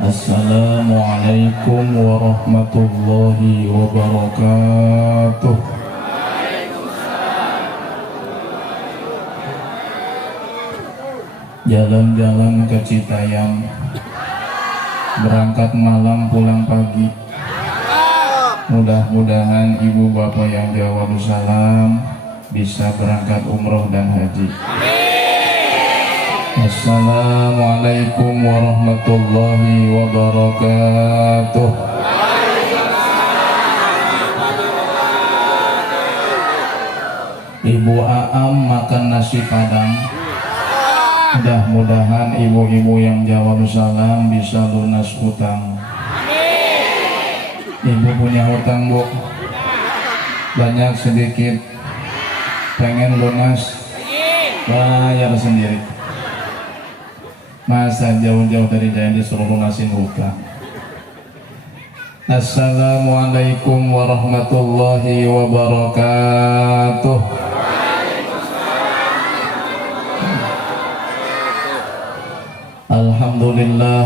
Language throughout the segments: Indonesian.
Assalamualaikum warahmatullahi wabarakatuh. Jalan-jalan ke Citayam, berangkat malam pulang pagi. Mudah-mudahan ibu bapak yang jawab salam bisa berangkat umroh dan haji. Assalamualaikum warahmatullahi wabarakatuh. Ibu Aam makan nasi padang. Mudah-mudahan ibu-ibu yang jawab salam bisa lunas hutang. Ibu punya hutang, Bu? Banyak sedikit? Pengen lunas? Bayar sendiri. Masa jauh-jauh dari Jaya disuruh lunasin hutang. Assalamualaikum warahmatullahi wabarakatuh. Alhamdulillah,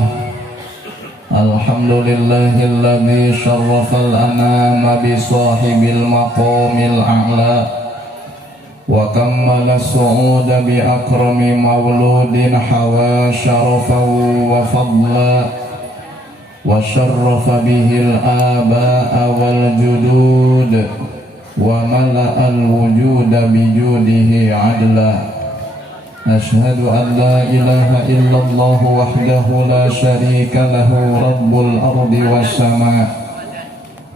alhamdulillahilladzi syarrafal anama bi sahibil maqamil a'la wa kammala su'uda bi akrami mauludin hawa syarafahu wa fadla wa syarrafa bihil aba'a wal judud wa mala'al wujuda bi judihi adla. Ashhadu an la ilaha illallah wahdahu la syarika lahu rabbul ardi was sama'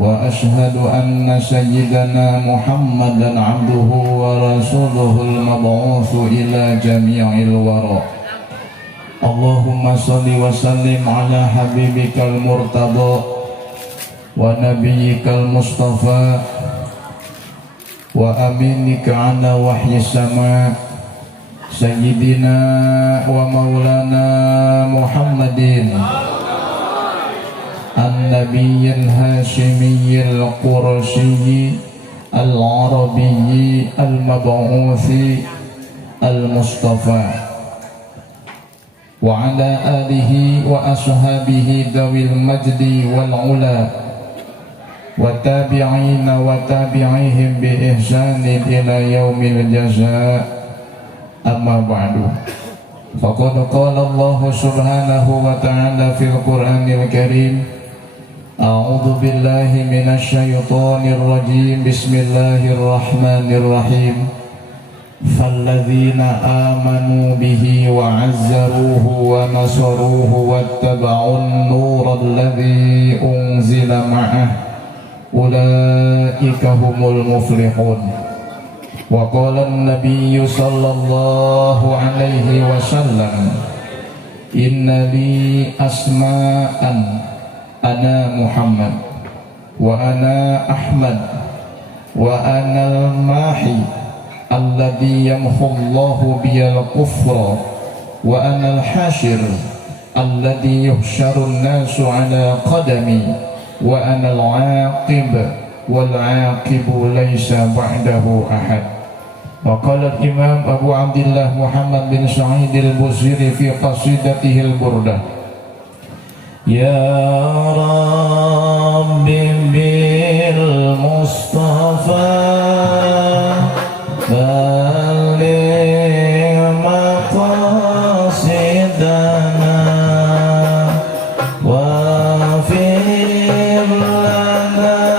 wa ashhadu anna sayyidana Muhammadan abduhu wa rasuluhul mab'utsu ila jami'il wara. Allahumma shalli wa sallim ala habibikal murtada wa nabiyyikal mustafa wa aminika ala wahyi sama' Sayyidina wa maulana Muhammadin An-Nabiyyil Hashimiyyil Qurashiyyi Al-Arabiyyi Al-Mab'uthi Al-Mustafa wa ala alihi wa ashabihi dawil majdi wal ula wa tabi'ina wa tabi'ihim bi ihsanin ila yaumil jazaa. Amma ba'du. Faqad qala Allah subhanahu wa ta'ala fil Qur'anil Karim. A'udzu billahi minasy syaithanir rajim. Bismillahirrahmanirrahim. Falladzina amanu bihi wa 'azzaruhu wa nasaruhu wattaba'un nural ladzi unzila ma'ah ulaika humul muflihun. Wa qala an-nabiyyu sallallahu alaihi wasallam inna li asma'an ana Muhammad wa ana Ahmad wa ana al-mahi alladhi yamhu Allahu biyal kufra wa ana al-hashir alladhi yuhsharu an-nasu ala qadami wa ana al-aqib wal-aqibu laysa ba'dahu ahad. Waqala Imam Abu Abdillah Muhammad bin Sa'id al-Busiri fi qasidatihi al-Burdah. Ya Rabbi bil Mustafa baligh maqasidana wa fir lana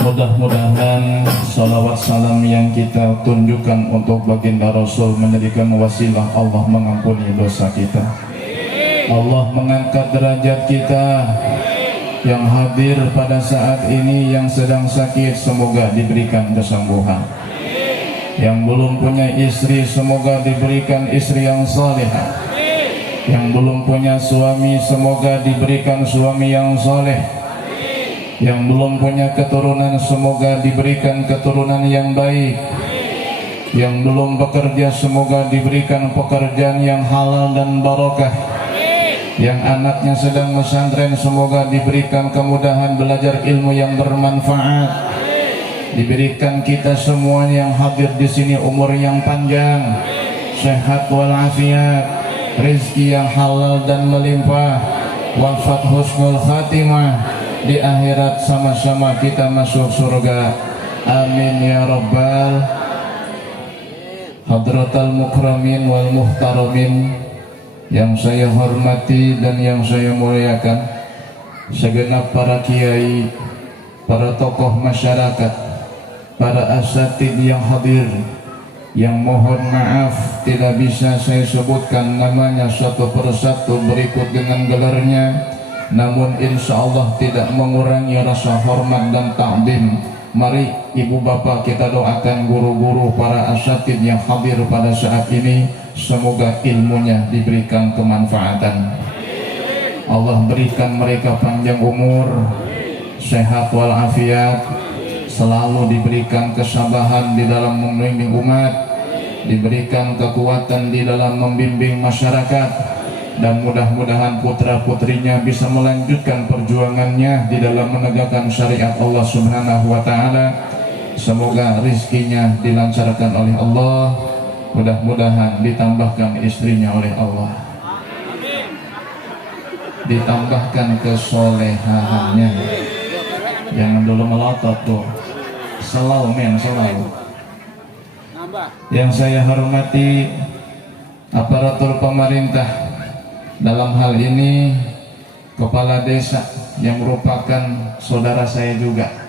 Mudah-mudahan salawat salam yang kita tunjukkan untuk baginda Rasul menjadikan wasilah Allah mengampuni dosa kita, Allah mengangkat derajat kita. Yang hadir pada saat ini yang sedang sakit semoga diberikan kesembuhan, yang belum punya istri semoga diberikan istri yang salehah, yang belum punya suami semoga diberikan suami yang saleh, yang belum punya keturunan semoga diberikan keturunan yang baik, yang belum bekerja semoga diberikan pekerjaan yang halal dan barokah, yang anaknya sedang pesantren semoga diberikan kemudahan belajar ilmu yang bermanfaat, diberikan kita semua yang hadir di sini umur yang panjang, sehat walafiat, rezeki yang halal dan melimpah, wafat husnul khatimah, di akhirat sama-sama kita masuk surga. Amin ya rabbal hadratal mukramin wal muhtaramin. Yang saya hormati dan yang saya muliakan segenap para kiai, para tokoh masyarakat, para asatid yang hadir, yang mohon maaf tidak bisa saya sebutkan namanya satu persatu berikut dengan gelarnya, namun insya Allah tidak mengurangi rasa hormat dan takdim. Mari ibu bapak kita doakan guru-guru para asatid yang hadir pada saat ini, semoga ilmunya diberikan kemanfaatan. Allah berikan mereka panjang umur, sehat walafiat, selalu diberikan kesabaran di dalam membimbing umat, diberikan kekuatan di dalam membimbing masyarakat, dan mudah-mudahan putra-putrinya bisa melanjutkan perjuangannya di dalam menegakkan syariat Allah Subhanahu wa taala. Semoga rizkinya dilancarkan oleh Allah, mudah-mudahan ditambahkan istrinya oleh Allah, ditambahkan kesolehannya. Jangan dulu melotot tuh, selalu men, selalu. Yang saya hormati aparatur pemerintah, dalam hal ini kepala desa yang merupakan saudara saya juga.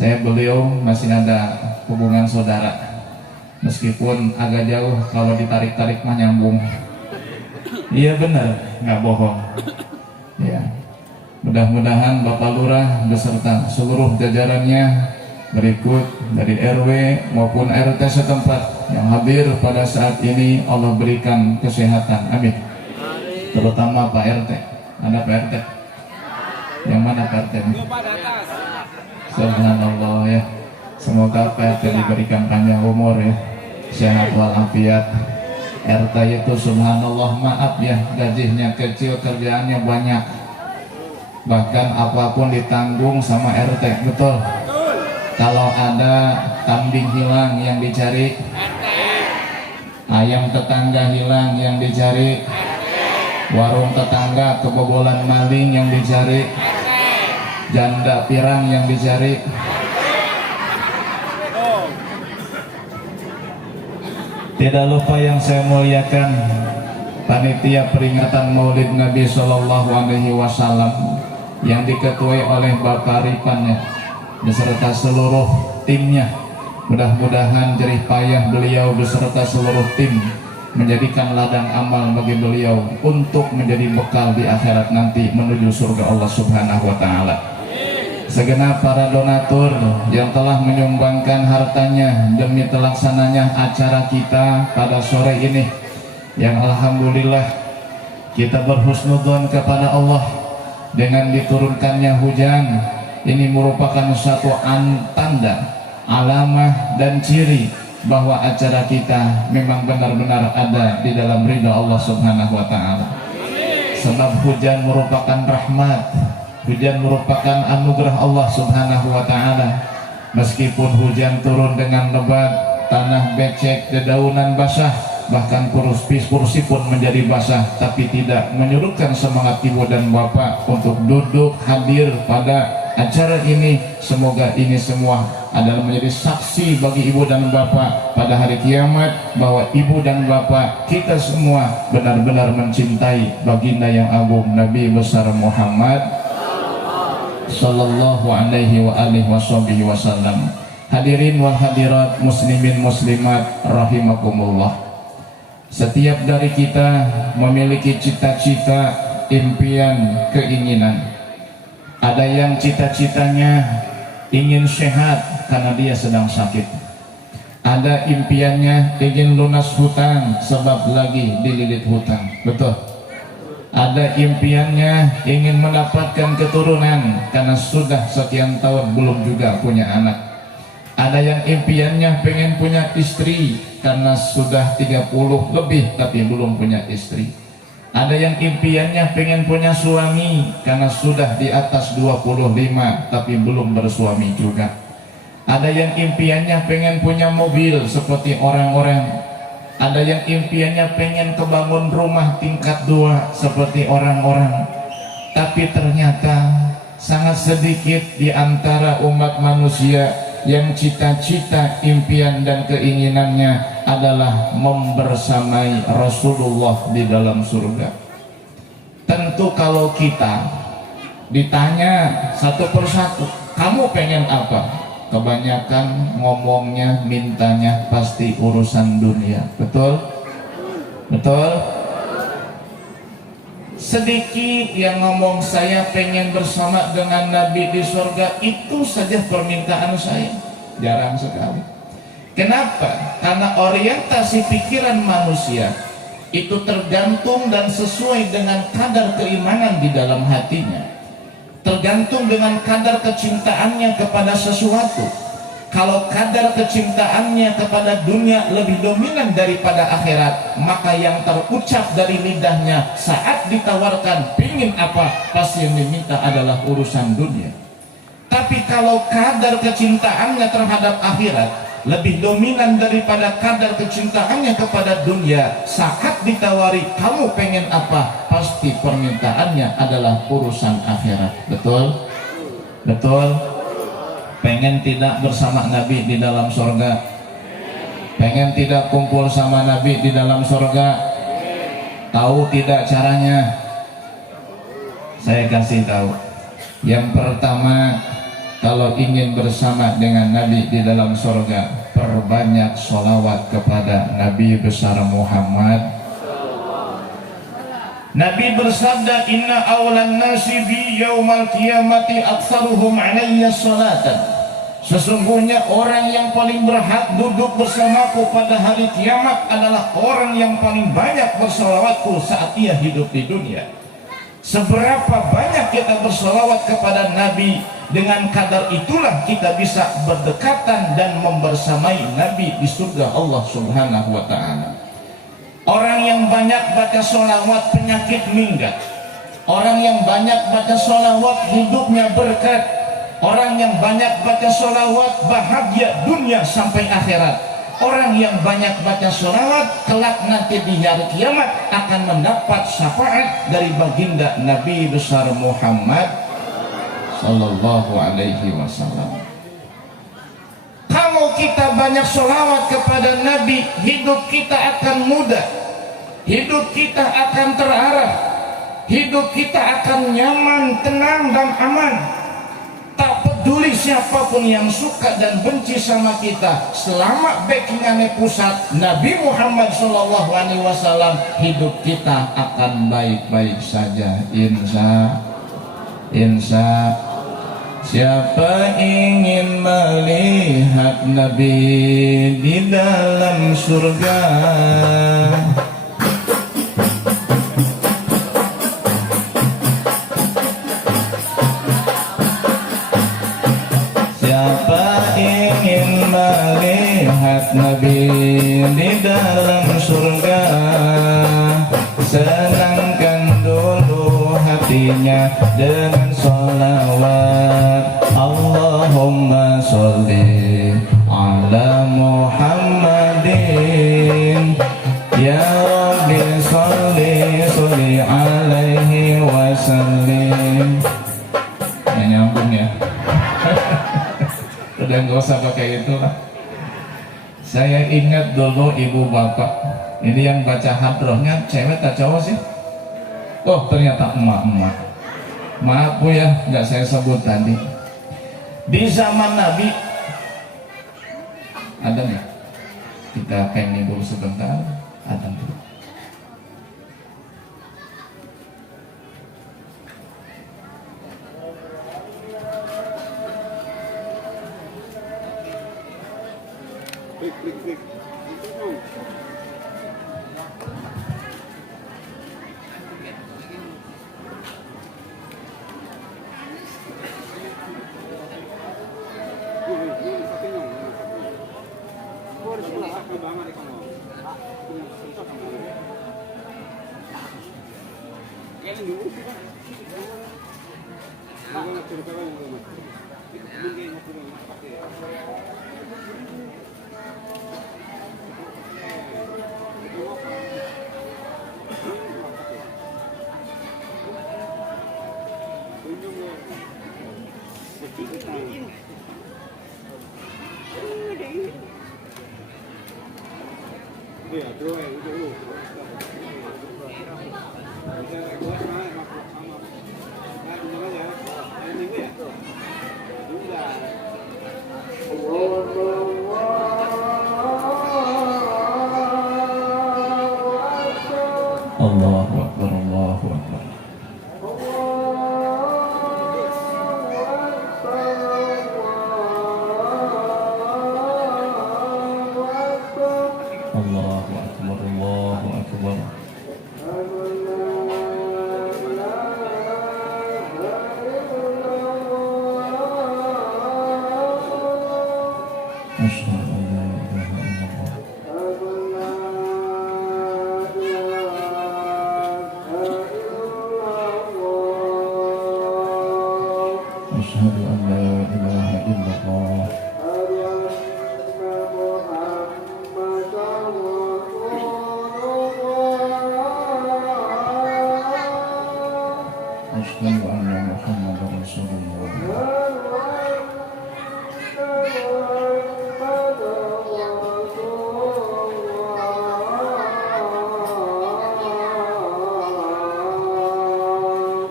Beliau masih ada hubungan saudara, meskipun agak jauh, kalau ditarik-tarik mah nyambung. Iya benar, nggak bohong ya. Mudah-mudahan Bapak Lurah beserta seluruh jajarannya berikut dari RW maupun RT setempat yang hadir pada saat ini, Allah berikan kesehatan, amin. Terutama Pak RT, ada Pak RT? Yang mana Pak RT? Subhanallah ya. Semoga Pak RT diberikan panjang umur ya, sehat walafiat. RT itu subhanallah, maaf ya, gajinya kecil, kerjaannya banyak, bahkan apapun ditanggung sama RT, betul? Kalau ada kambing hilang yang dicari, ayam tetangga hilang yang dicari, warung tetangga kebobolan maling yang dicari, janda pirang yang dicari. Tidak lupa yang saya muliakan panitia peringatan Maulid Nabi Shallallahu Alaihi Wasallam yang diketuai oleh Bapak Ripan ya. beserta seluruh timnya. Mudah-mudahan jerih payah beliau beserta seluruh tim menjadikan ladang amal bagi beliau untuk menjadi bekal di akhirat nanti menuju surga Allah Subhanahu wa taala. Segenap para donatur yang telah menyumbangkan hartanya demi terlaksananya acara kita pada sore ini, yang alhamdulillah kita berhusnudzon kepada Allah dengan diturunkannya hujan. Ini merupakan satu tanda, alamah dan ciri bahwa acara kita memang benar-benar ada di dalam ridha Allah Subhanahu wa taala. Sebab hujan merupakan rahmat, hujan merupakan anugerah Allah Subhanahu wa taala. Meskipun hujan turun dengan lebat, tanah becek, dedaunan basah, bahkan kursi pun menjadi basah, tapi tidak menyurutkan semangat ibu dan bapak untuk duduk hadir pada acara ini. Semoga ini semua adalah menjadi saksi bagi ibu dan bapak pada hari kiamat bahwa ibu dan bapak kita semua benar-benar mencintai baginda yang agung Nabi besar Muhammad sallallahu alaihi wa alihi wasallam. Hadirin wal hadirat, muslimin muslimat rahimakumullah. Setiap dari kita memiliki cita-cita, impian, keinginan. Ada yang cita-citanya ingin sehat karena dia sedang sakit. Ada impiannya ingin lunas hutang sebab lagi dililit hutang. Betul. Ada impiannya ingin mendapatkan keturunan karena sudah sekian tahun belum juga punya anak. Ada yang impiannya pengen punya istri karena sudah 30 lebih tapi belum punya istri. Ada yang impiannya pengen punya suami karena sudah di atas 25 tapi belum bersuami juga. Ada yang impiannya pengen punya mobil seperti orang-orang. Ada yang impiannya pengen kebangun rumah tingkat 2 seperti orang-orang. Tapi ternyata sangat sedikit di antara umat manusia yang cita-cita, impian dan keinginannya adalah membersamai Rasulullah di dalam surga. Tentu kalau kita ditanya satu persatu, kamu pengen apa? Kebanyakan ngomongnya, mintanya pasti urusan dunia. Betul? Betul? Sedikit yang ngomong saya pengen bersama dengan Nabi di surga, itu saja permintaan saya. Jarang sekali. Kenapa? Karena orientasi pikiran manusia itu tergantung dan sesuai dengan kadar keimanan di dalam hatinya, tergantung dengan kadar kecintaannya kepada sesuatu. Kalau kadar kecintaannya kepada dunia lebih dominan daripada akhirat, maka yang terucap dari lidahnya saat ditawarkan pingin apa, pasti yang diminta adalah urusan dunia. Tapi kalau kadar kecintaannya terhadap akhirat lebih dominan daripada kadar kecintaannya kepada dunia, saat ditawari kamu pengen apa, pasti permintaannya adalah urusan akhirat. Betul? Betul? Pengen tidak bersama Nabi di dalam surga? Pengen tidak kumpul sama Nabi di dalam surga? Tahu tidak caranya? Saya kasih tahu. Yang pertama, kalau ingin bersama dengan Nabi di dalam surga, perbanyak sholawat kepada Nabi besar Muhammad. Nabi bersabda, inna awlan nasi bi yaumal qiyamati aktsaruhum alayya sholatan. Sesungguhnya orang yang paling berhak duduk bersamaku pada hari kiamat adalah orang yang paling banyak bersolawatku saat ia hidup di dunia. Seberapa banyak kita bersolawat kepada Nabi, dengan kadar itulah kita bisa berdekatan dan membersamai Nabi di surga Allah Subhanahu wa ta'ala. Orang yang banyak baca sholawat penyakit minggat. Orang yang banyak baca sholawat hidupnya berkat. Orang yang banyak baca sholawat bahagia dunia sampai akhirat. Orang yang banyak baca sholawat kelak nanti di hari kiamat akan mendapat syafaat dari baginda Nabi besar Muhammad sallallahu alaihi wasallam. Kalau kita banyak sholawat kepada Nabi, hidup kita akan mudah, hidup kita akan terarah, hidup kita akan nyaman, tenang dan aman. Tak Tulis siapapun yang suka dan benci sama kita, selama backingannya pusat Nabi Muhammad SAW, hidup kita akan baik-baik saja. Insya siapa ingin melihat Nabi di dalam surga, siapa ingin melihat Nabi di dalam surga, senangkan dulu hatinya dengan sholawat. Allahumma sholli ala Muhammadin, ya Rabbi sholli alaihi wasallim. Nggak nyambung ya. Udah nggak usah pakai itu lah. Saya ingat dulu ibu bapak ini yang baca hadrohnya cewek tak cowok sih? Oh ternyata emak-emak. Maaf Bu ya, nggak saya sebut tadi. Di zaman Nabi ada nggak? Kita pengen dulu sebentar. Ada nggak? Allahu Akbar, Allahu Akbar. Allahu Akbar, Allahu Akbar. Asyhadu an la ilaha illallah. Asyhadu an la ilaha illallah. Asyhadu anna Muhammadar Rasulullah.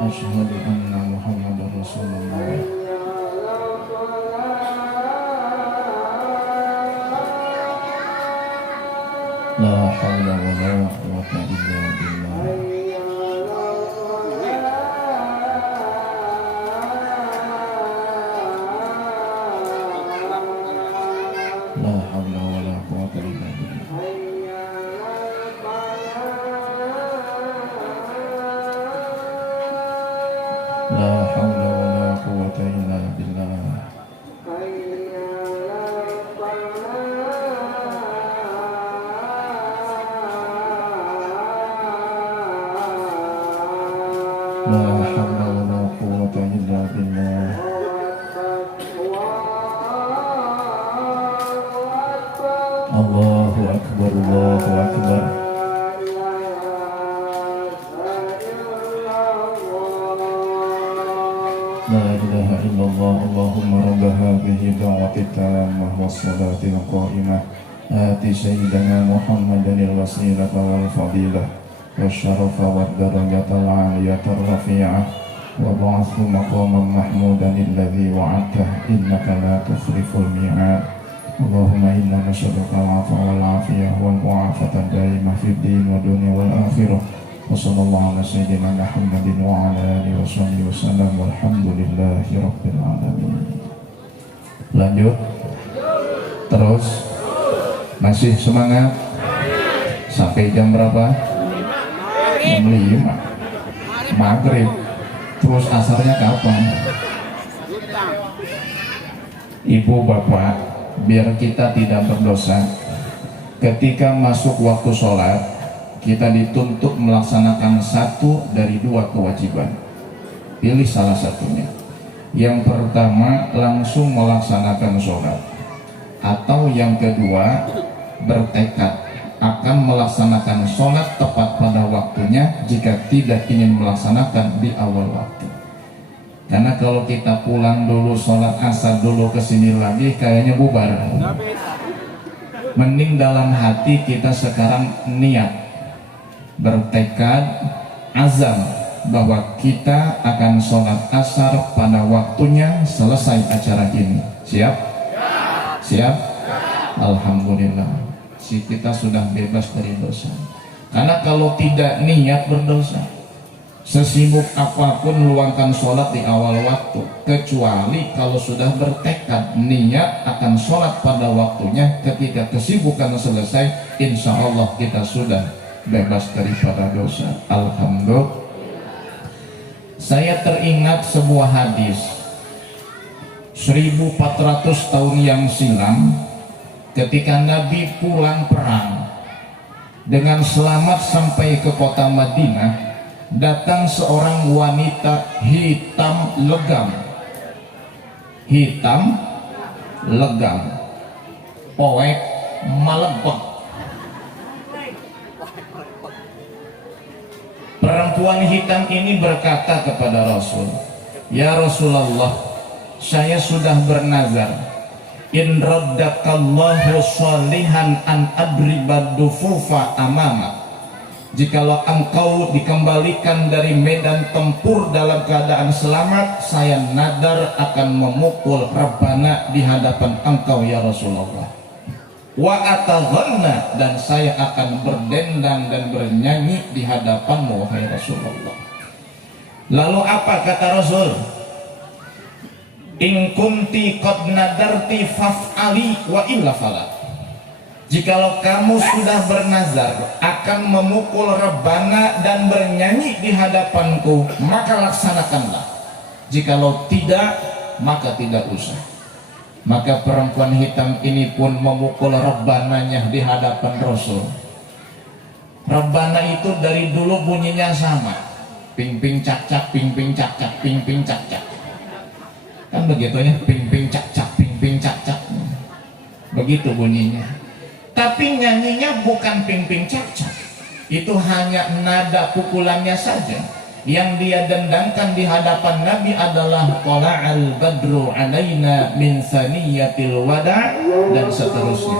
Asyhadu anna Muhammadar Rasulullah. La haula wa la quwwata illa billah. La haula wa la quwwata illa billah. La haula wa la quwwata illa billah. La haula wa la quwwata illa billah. Allahu Akbar, Allahu Akbar. La ilaha illallah. Allahumma rabba hadhihi da'wati tammah was-salati al-qa'imah ati sayyidina Muhammadan al-wasilata wal-fadilah wasyarafa wad-darajata al-'aliyata ar-rafi'ah وابعثه مقاما محمودا الذي وعدته إنك لا تخلف الميعاد اللهم إنا نسألك العفو والعافية والمعافاة الدائمة في الدين والدنيا والآخرة وصلى الله على سيدنا محمد وعلى آله وصحبه وسلم والحمد لله رب العالمين. Lanjut terus, masih semangat sampai jam berapa? Jam 5 maghrib. Terus asarnya kapan? Ibu bapak, biar kita tidak berdosa, ketika masuk waktu sholat kita dituntut melaksanakan satu dari dua kewajiban. Pilih salah satunya. Yang pertama, langsung melaksanakan sholat, atau yang kedua, bertekad akan melaksanakan sholat tepat pada waktunya jika tidak ingin melaksanakan di awal waktu. Karena kalau kita pulang dulu sholat asar dulu kesini lagi kayaknya bubar. Mending dalam hati kita sekarang niat, bertekad, azam bahwa kita akan sholat asar pada waktunya selesai acara ini. Siap? Siap? Alhamdulillah, si kita sudah bebas dari dosa. Karena kalau tidak niat berdosa, sesibuk apapun luangkan sholat di awal waktu, kecuali kalau sudah bertekad niat akan sholat pada waktunya. Ketika kesibukan selesai, insya Allah kita sudah bebas daripada dosa. Alhamdulillah. Saya teringat sebuah hadis 1400 tahun yang silam, ketika Nabi pulang perang dengan selamat sampai ke kota Madinah, datang seorang wanita hitam legam, poek malebak. Perempuan hitam ini berkata kepada Rasul, "Ya Rasulullah, saya sudah bernazar, in raddakallahu shalihan an adribad dufufa amama. Jikalau engkau dikembalikan dari medan tempur dalam keadaan selamat, saya nadar akan memukul rebana di hadapan engkau ya Rasulullah. Wa ataghanna, dan saya akan berdendang dan bernyanyi di hadapanmu wahai Rasulullah." Lalu apa kata Rasul? "In kunti qad nadarti faf'ali wa illa fala." Jikalau kamu sudah bernazar akan memukul rebana dan bernyanyi di hadapanku, maka laksanakanlah. Jikalau tidak, maka tidak usah. Maka perempuan hitam ini pun memukul rebananya di hadapan Rasul. Rebana itu dari dulu bunyinya sama, ping ping cak cak, ping ping cak cak, ping ping cak cak. Kan begitu ya, ping ping cak cak, ping ping cak cak. Begitu bunyinya. Tapi nyanyinya bukan ping ping cak cak. Itu hanya nada pukulannya saja. Yang dia dendangkan di hadapan Nabi adalah qala'al badru alaina min saniyatil wada' dan seterusnya.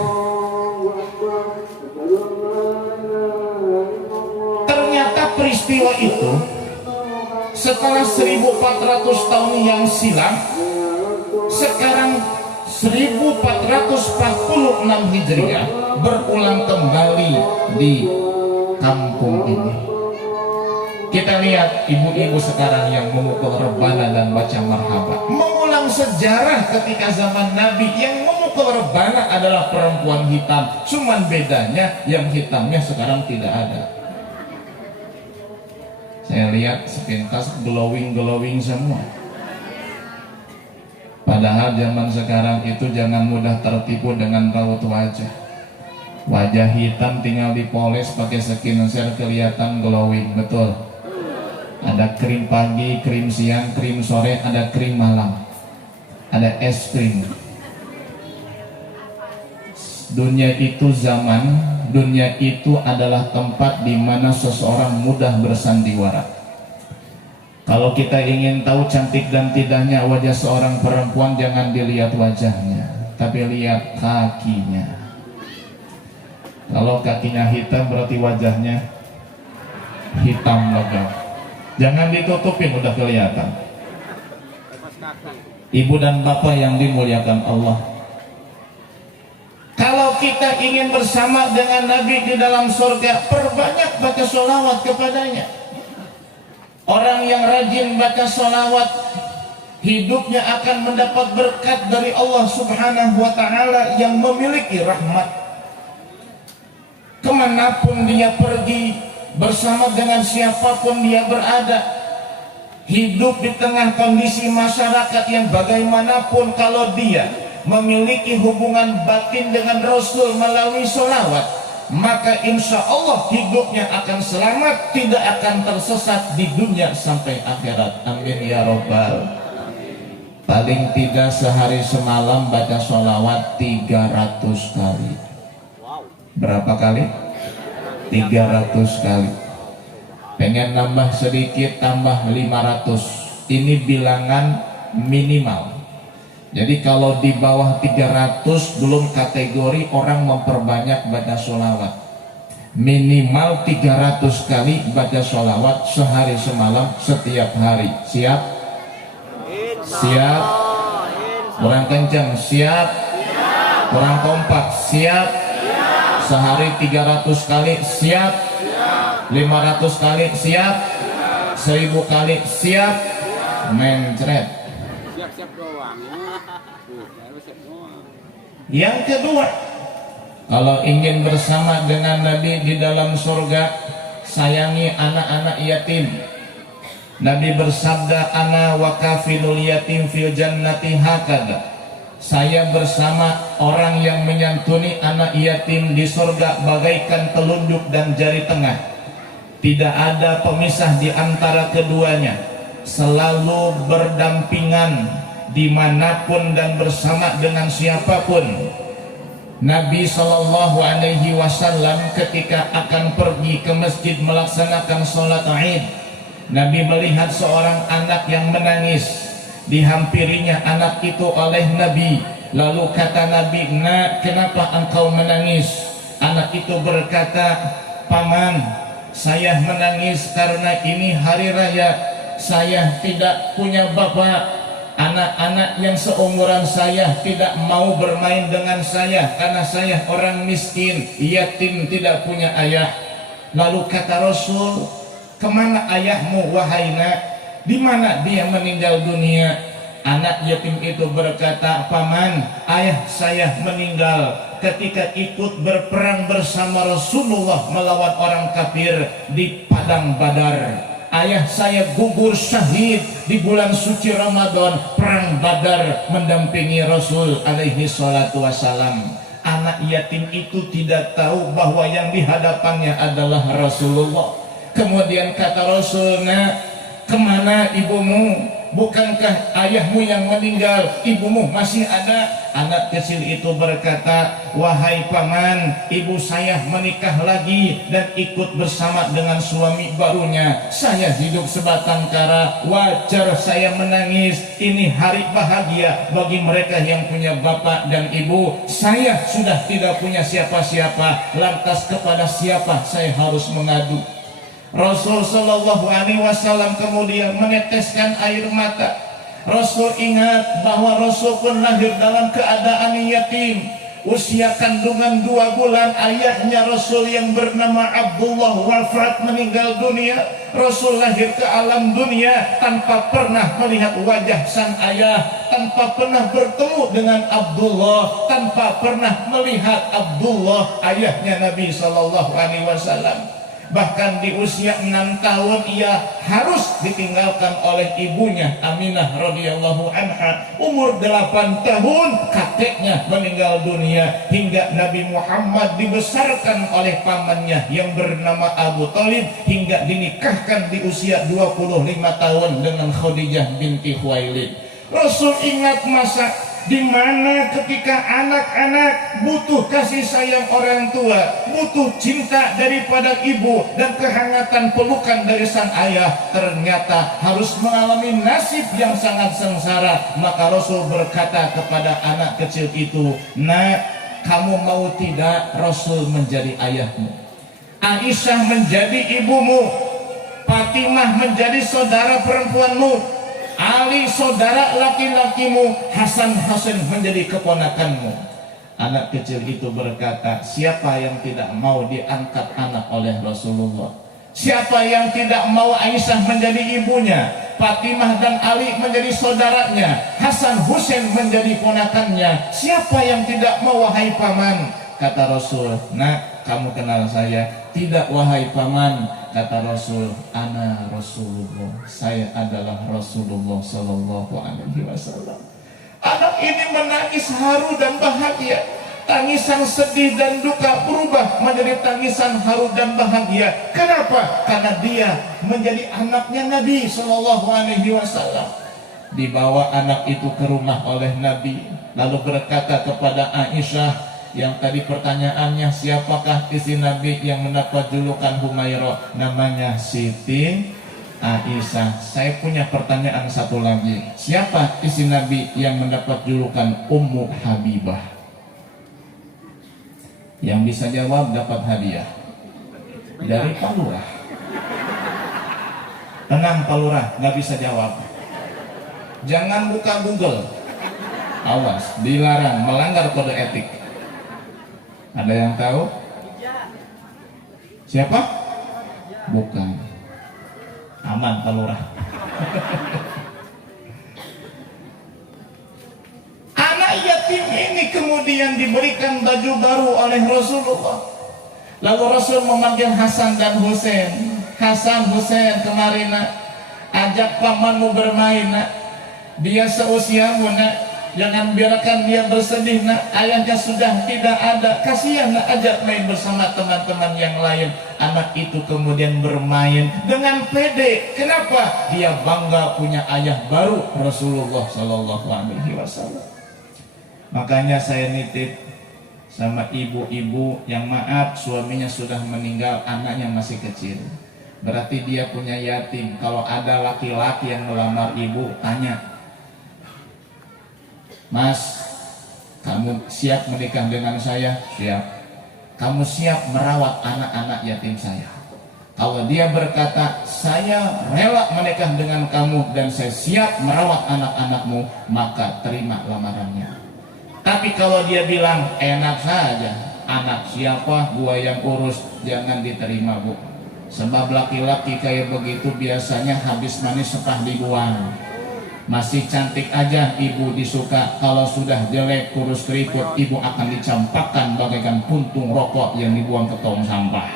Ternyata peristiwa itu setelah 1400 tahun yang silam, sekarang 1446 Hijriah berulang kembali di kampung ini. Kita lihat ibu-ibu sekarang yang memukul rebana dan baca marhaba, mengulang sejarah ketika zaman Nabi. Yang memukul rebana adalah perempuan hitam, cuman bedanya yang hitamnya sekarang tidak ada. Saya lihat sepintas glowing semua. Padahal zaman sekarang itu jangan mudah tertipu dengan raut wajah. Wajah hitam tinggal dipoles pakai skincare kelihatan glowing, betul. Ada krim pagi, krim siang, krim sore, ada krim malam, ada es krim. Dunia itu zaman, dunia itu adalah tempat di mana seseorang mudah bersandiwara. Kalau kita ingin tahu cantik dan tidaknya wajah seorang perempuan, jangan dilihat wajahnya, tapi lihat kakinya. Kalau kakinya hitam berarti wajahnya hitam legam. Jangan ditutupin, udah kelihatan. Ibu dan bapak yang dimuliakan Allah, kalau kita ingin bersama dengan Nabi di dalam surga, perbanyak baca sholawat kepadanya. Orang yang rajin baca sholawat, hidupnya akan mendapat berkat dari Allah Subhanahu wa ta'ala yang memiliki rahmat. Kemanapun dia pergi, bersama dengan siapapun dia berada, hidup di tengah kondisi masyarakat yang bagaimanapun, kalau dia memiliki hubungan batin dengan Rasul melalui sholawat, maka insya Allah hidupnya akan selamat, tidak akan tersesat di dunia sampai akhirat. Amin ya Rabbal. Paling tidak sehari semalam baca sholawat 300 kali. Berapa kali? 300 kali. Pengen nambah sedikit, tambah 500. Ini bilangan minimal. Jadi kalau di bawah 300 belum kategori orang memperbanyak baca sholawat. Minimal 300 kali baca sholawat sehari semalam setiap hari. Siap? Siap? Kurang kencang. Siap? Kurang kompak. Siap? Sehari 300 kali. Siap? 500 kali. Siap? 1000 kali. Siap? Mencret. Siap-siap doang. Yang kedua, kalau ingin bersama dengan Nabi di dalam surga, sayangi anak-anak yatim. Nabi bersabda, ana wa kafilul yatim fil jannati hakada. Saya bersama orang yang menyantuni anak yatim di surga bagaikan telunjuk dan jari tengah. Tidak ada pemisah di antara keduanya, selalu berdampingan dimanapun dan bersama dengan siapapun. Nabi Shallallahu Alaihi Wasallam ketika akan pergi ke masjid melaksanakan sholat Id, Nabi melihat seorang anak yang menangis. Dihampirinya anak itu oleh Nabi. Lalu kata Nabi, "Nak, kenapa engkau menangis?" Anak itu berkata, "Paman, saya menangis karena ini hari raya. Saya tidak punya bapak. Anak-anak yang seumuran saya tidak mau bermain dengan saya karena saya orang miskin, yatim, tidak punya ayah." Lalu kata Rasul, "Kemana ayahmu wahai nak? Di mana dia meninggal dunia?" Anak yatim itu berkata, "Paman, ayah saya meninggal ketika ikut berperang bersama Rasulullah melawan orang kafir di padang Badar. Ayah saya gugur syahid di bulan suci Ramadan perang Badar mendampingi Rasul alaihi salatu wassalam." Anak yatim itu tidak tahu bahwa yang di hadapannya adalah Rasulullah. Kemudian kata Rasul, "Nak, kemana ibumu? Bukankah ayahmu yang meninggal, ibumu masih ada?" Anak kecil itu berkata, "Wahai paman, ibu saya menikah lagi dan ikut bersama dengan suami barunya. Saya hidup sebatang kara, wajar saya menangis. Ini hari bahagia bagi mereka yang punya bapak dan ibu. Saya sudah tidak punya siapa-siapa, lantas kepada siapa saya harus mengadu?" Rasul Shallallahu Alaihi Wasallam kemudian meneteskan air mata. Rasul ingat bahwa Rasul pun lahir dalam keadaan yatim. Usia kandungan 2 bulan ayahnya Rasul yang bernama Abdullah wafat meninggal dunia. Rasul lahir ke alam dunia tanpa pernah melihat wajah sang ayah, tanpa pernah bertemu dengan Abdullah, tanpa pernah melihat Abdullah ayahnya Nabi Shallallahu Alaihi Wasallam. Bahkan di usia 6 tahun ia harus ditinggalkan oleh ibunya Aminah radhiyallahu anha. Umur 8 tahun kakeknya meninggal dunia, hingga Nabi Muhammad dibesarkan oleh pamannya yang bernama Abu Thalib hingga dinikahkan di usia 25 tahun dengan Khadijah binti Khuwailid. Rasul ingat masa di mana ketika anak-anak butuh kasih sayang orang tua, butuh cinta daripada ibu dan kehangatan pelukan dari sang ayah, ternyata harus mengalami nasib yang sangat sengsara. Maka Rasul berkata kepada anak kecil itu, "Nak, kamu mau tidak Rasul menjadi ayahmu, Aisyah menjadi ibumu, Fatimah menjadi saudara perempuanmu, Ali saudara laki-lakimu, Hasan Husain menjadi keponakanmu. Anak kecil itu berkata, siapa yang tidak mau diangkat anak oleh Rasulullah? Siapa yang tidak mau Aisyah menjadi ibunya, Fatimah dan Ali menjadi saudaranya, Hasan Husain menjadi ponakannya? Siapa yang tidak mau, wahai paman? Kata Rasul, nak, kamu kenal saya? Tidak, wahai paman. Kata Rasul, ana Rasulullah, saya adalah Rasulullah Sallallahu Alaihi Wasallam. Anak ini menangis haru dan bahagia. Tangisan sedih dan duka berubah menjadi tangisan haru dan bahagia. Kenapa? Karena dia menjadi anaknya Nabi Sallallahu Alaihi Wasallam. Dibawa anak itu ke rumah oleh Nabi, lalu berkata kepada Aisyah, yang tadi pertanyaannya, siapakah istri Nabi yang mendapat julukan Humairah? Namanya Siti Aisyah. Saya punya pertanyaan satu lagi, siapa istri Nabi yang mendapat julukan Ummu Habibah? Yang bisa jawab dapat hadiah dari Pak Lurah. Tenang Pak Lurah, nggak bisa jawab. Jangan buka Google, awas, dilarang, melanggar kode etik. Ada yang tahu? Siapa? Bukan. Aman Pak Lurah. Anak yatim ini kemudian diberikan baju baru oleh Rasulullah. Lalu Rasul memanggil Hasan dan Husain. Hasan, Husain, kemarin nak, ajak pamanmu bermain nak. Dia seusiamu nak. Jangan biarkan dia bersedih nak, ayahnya sudah tidak ada, kasihan nak, ajak main bersama teman-teman yang lain. Anak itu kemudian bermain dengan pede. Kenapa? Dia bangga punya ayah baru, Rasulullah Sallallahu Alaihi Wasallam. Makanya saya nitip sama ibu-ibu yang maaf suaminya sudah meninggal, anaknya masih kecil, berarti dia punya yatim. Kalau ada laki-laki yang melamar ibu, tanya, Mas, kamu siap menikah dengan saya? Siap. Kamu siap merawat anak-anak yatim saya? Kalau dia berkata, saya rela menikah dengan kamu dan saya siap merawat anak-anakmu, maka terima lamarannya. Tapi kalau dia bilang, enak saja, anak siapa, gua yang urus, jangan diterima bu. Sebab laki-laki kayak begitu biasanya habis manis sepah dibuang. Masih cantik aja ibu disuka, kalau sudah jelek kurus keriput, ibu akan dicampakkan bagaikan puntung rokok yang dibuang ke tong sampah.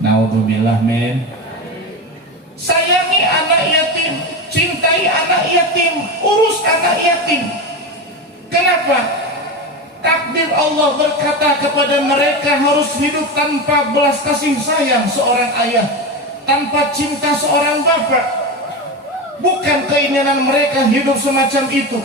Naudzubillah min. Sayangi anak yatim, cintai anak yatim, urus anak yatim. Kenapa? Takdir Allah berkata kepada mereka harus hidup tanpa belas kasih sayang seorang ayah, tanpa cinta seorang bapak. Bukan keinginan mereka hidup semacam itu,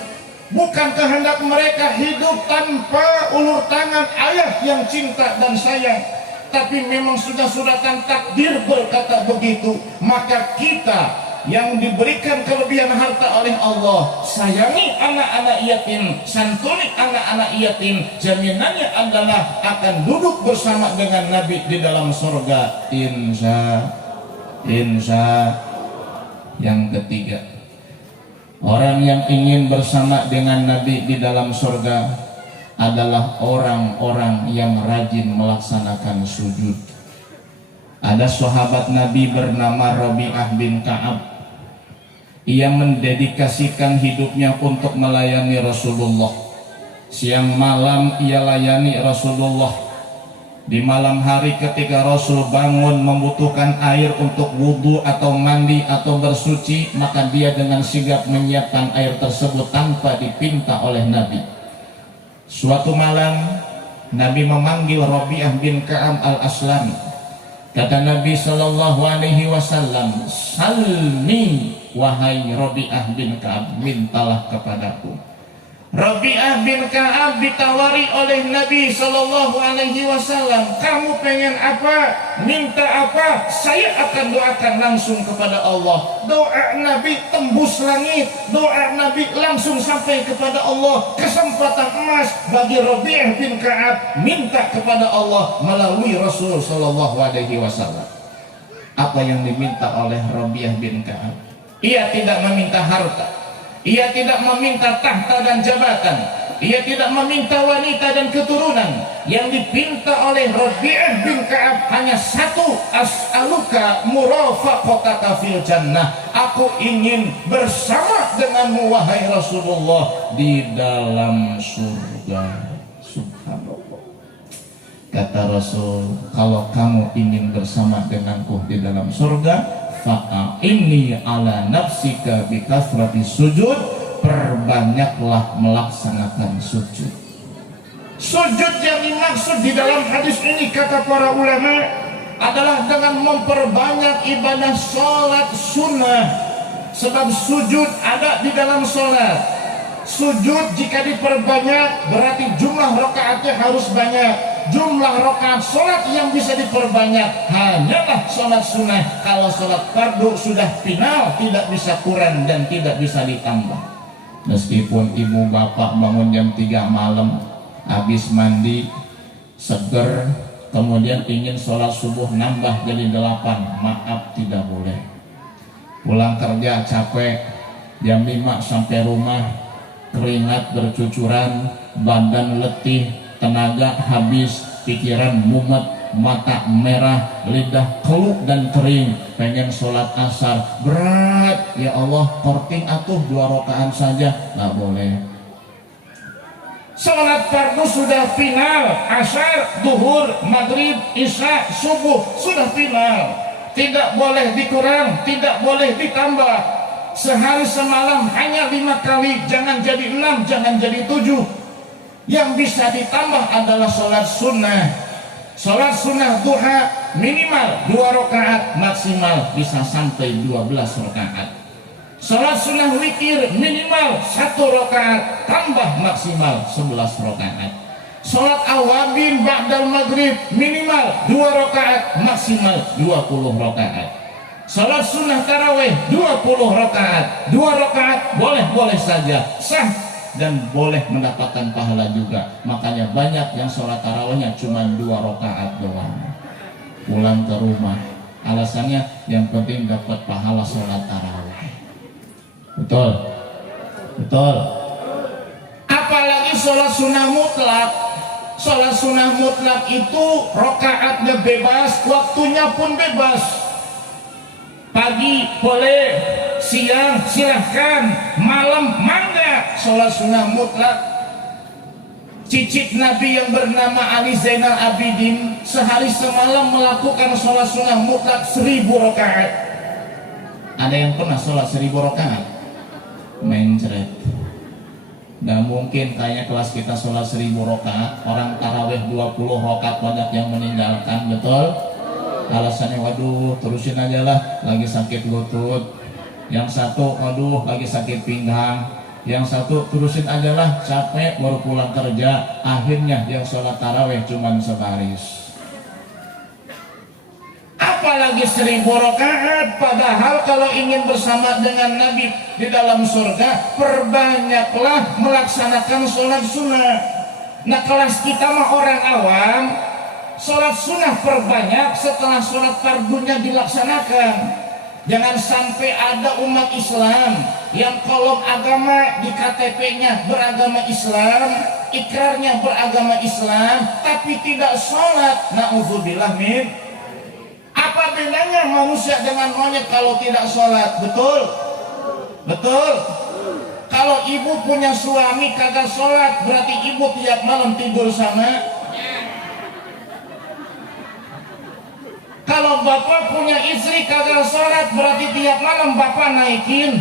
bukan kehendak mereka hidup tanpa ulur tangan ayah yang cinta dan sayang, tapi memang sudah suratan takdir berkata begitu. Maka kita yang diberikan kelebihan harta oleh Allah, sayangi anak-anak yatim, santuni anak-anak yatim, jaminannya adalah akan duduk bersama dengan Nabi di dalam surga, insya. Yang ketiga, orang yang ingin bersama dengan Nabi di dalam surga adalah orang-orang yang rajin melaksanakan sujud. Ada sahabat Nabi bernama Rabi'ah bin Ka'ab. Ia mendedikasikan hidupnya untuk melayani Rasulullah. Siang malam ia layani Rasulullah. Di malam hari ketika Rasul bangun membutuhkan air untuk wudhu atau mandi atau bersuci, maka dia dengan sigap menyiapkan air tersebut tanpa dipinta oleh Nabi. Suatu malam Nabi memanggil Rabi'ah bin Ka'ab al-Aslami. Kata Nabi Sallallahu Alaihi Wasallam, salmi wahai Rabi'ah bin Ka'ab, mintalah kepadaku. Rabi'ah bin Ka'ab ditawari oleh Nabi Sallallahu Alaihi Wasallam, kamu pengen apa? Minta apa? Saya akan doakan langsung kepada Allah. Doa Nabi tembus langit, doa Nabi langsung sampai kepada Allah. Kesempatan emas bagi Rabi'ah bin Ka'ab minta kepada Allah melalui Rasul Sallallahu Alaihi Wasallam. apa yang diminta oleh Rabi'ah bin Ka'ab. Ia tidak meminta harta, ia tidak meminta tahta dan jabatan, ia tidak meminta wanita dan keturunan. Yang dipinta oleh Rabi'ah bin Ka'ab hanya satu, as'aluka murafaqataka fil jannah. Aku ingin bersama denganmu wahai Rasulullah di dalam surga. Subhanallah. Kata Rasul, kalau kamu ingin bersama denganku di dalam surga, fa'inni ala nafsika bikasrati sujud, perbanyaklah melaksanakan sujud. Sujud yang dimaksud di dalam hadis ini kata para ulama adalah dengan memperbanyak ibadah sholat sunnah. Sebab sujud ada di dalam sholat. Sujud jika diperbanyak berarti jumlah rakaatnya harus banyak. Jumlah rakaat sholat yang bisa diperbanyak hanyalah sholat sunnah. Kalau sholat fardu sudah final, tidak bisa kurang dan tidak bisa ditambah. Meskipun ibu bapak bangun jam 3 malam, habis mandi seger, kemudian ingin sholat subuh nambah jadi 8, maaf tidak boleh. Pulang kerja capek, jam 5 sampai rumah keringat bercucuran, badan letih, tenaga habis, pikiran mumet, mata merah, lidah keluh dan kering, pengen sholat asar, berat, ya Allah korting atuh 2 rakaat saja, nggak boleh. Sholat fardu sudah final, asar, duhur, maghrib, isya, subuh sudah final, tidak boleh dikurang, tidak boleh ditambah. Sehari semalam hanya 5 kali, jangan jadi 6, jangan jadi 7. Yang bisa ditambah adalah sholat sunnah. Sholat sunnah duha minimal 2 rakaat, maksimal bisa sampai 12 rakaat. Sholat sunnah witir minimal 1 rakaat, tambah maksimal 11 rakaat. Sholat awabin ba'dal maghrib minimal 2 rakaat, maksimal 20 rakaat. Salat sunnah tarawih 20 rakaat, 2 rakaat boleh-boleh saja, sah dan boleh mendapatkan pahala juga. Makanya banyak yang sholat tarawihnya cuma 2 rakaat doang, pulang ke rumah. Alasannya yang penting dapat pahala sholat tarawih. Betul? Betul? Apalagi sholat sunnah mutlak. Sholat sunnah mutlak itu rakaatnya bebas, waktunya pun bebas. Pagi boleh, siang silahkan, malam mangga. Sholat sunnah mutlak. Cicit Nabi yang bernama Ali Zainal Abidin sehari semalam melakukan sholat sunnah mutlak 1000 rakaat. Ada yang pernah sholat 1000 rakaat? Mencret. Gak mungkin kayaknya kelas kita sholat 1000 rakaat, orang tarawih 20 rakaat banyak yang meninggalkan, betul? Alasannya waduh terusin aja lah, lagi sakit lutut. Yang satu waduh lagi sakit pinggang. Yang satu terusin aja lah, capek baru pulang kerja. Akhirnya yang sholat tarawih cuman sebaris. Apalagi 1000 rakaat. Padahal kalau ingin bersama dengan Nabi di dalam surga, perbanyaklah melaksanakan sholat sunnah. Nah kelas kita mah orang awam, sholat sunnah perbanyak setelah sholat fardunya dilaksanakan. Jangan sampai ada umat Islam yang kolom agama di KTP-nya beragama Islam, ikrarnya beragama Islam, tapi tidak sholat. Na'udzubillah min. Apa bedanya manusia dengan monyet kalau tidak sholat? Betul? Betul? Kalau ibu punya suami kagak sholat, berarti ibu tiap malam tidur sama. Kalau bapak punya istri kagak sholat, berarti tiap malam bapak naikin.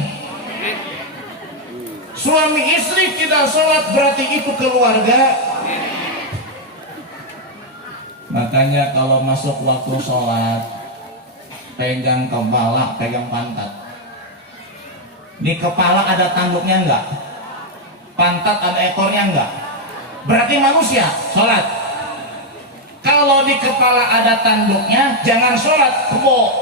Suami istri tidak sholat, berarti itu keluarga. Makanya kalau masuk waktu sholat, pegang kepala, pegang pantat. Di kepala ada tanduknya enggak? Pantat ada ekornya enggak? Berarti manusia sholat. Kalau di kepala ada tanduknya, jangan sholat, kebo.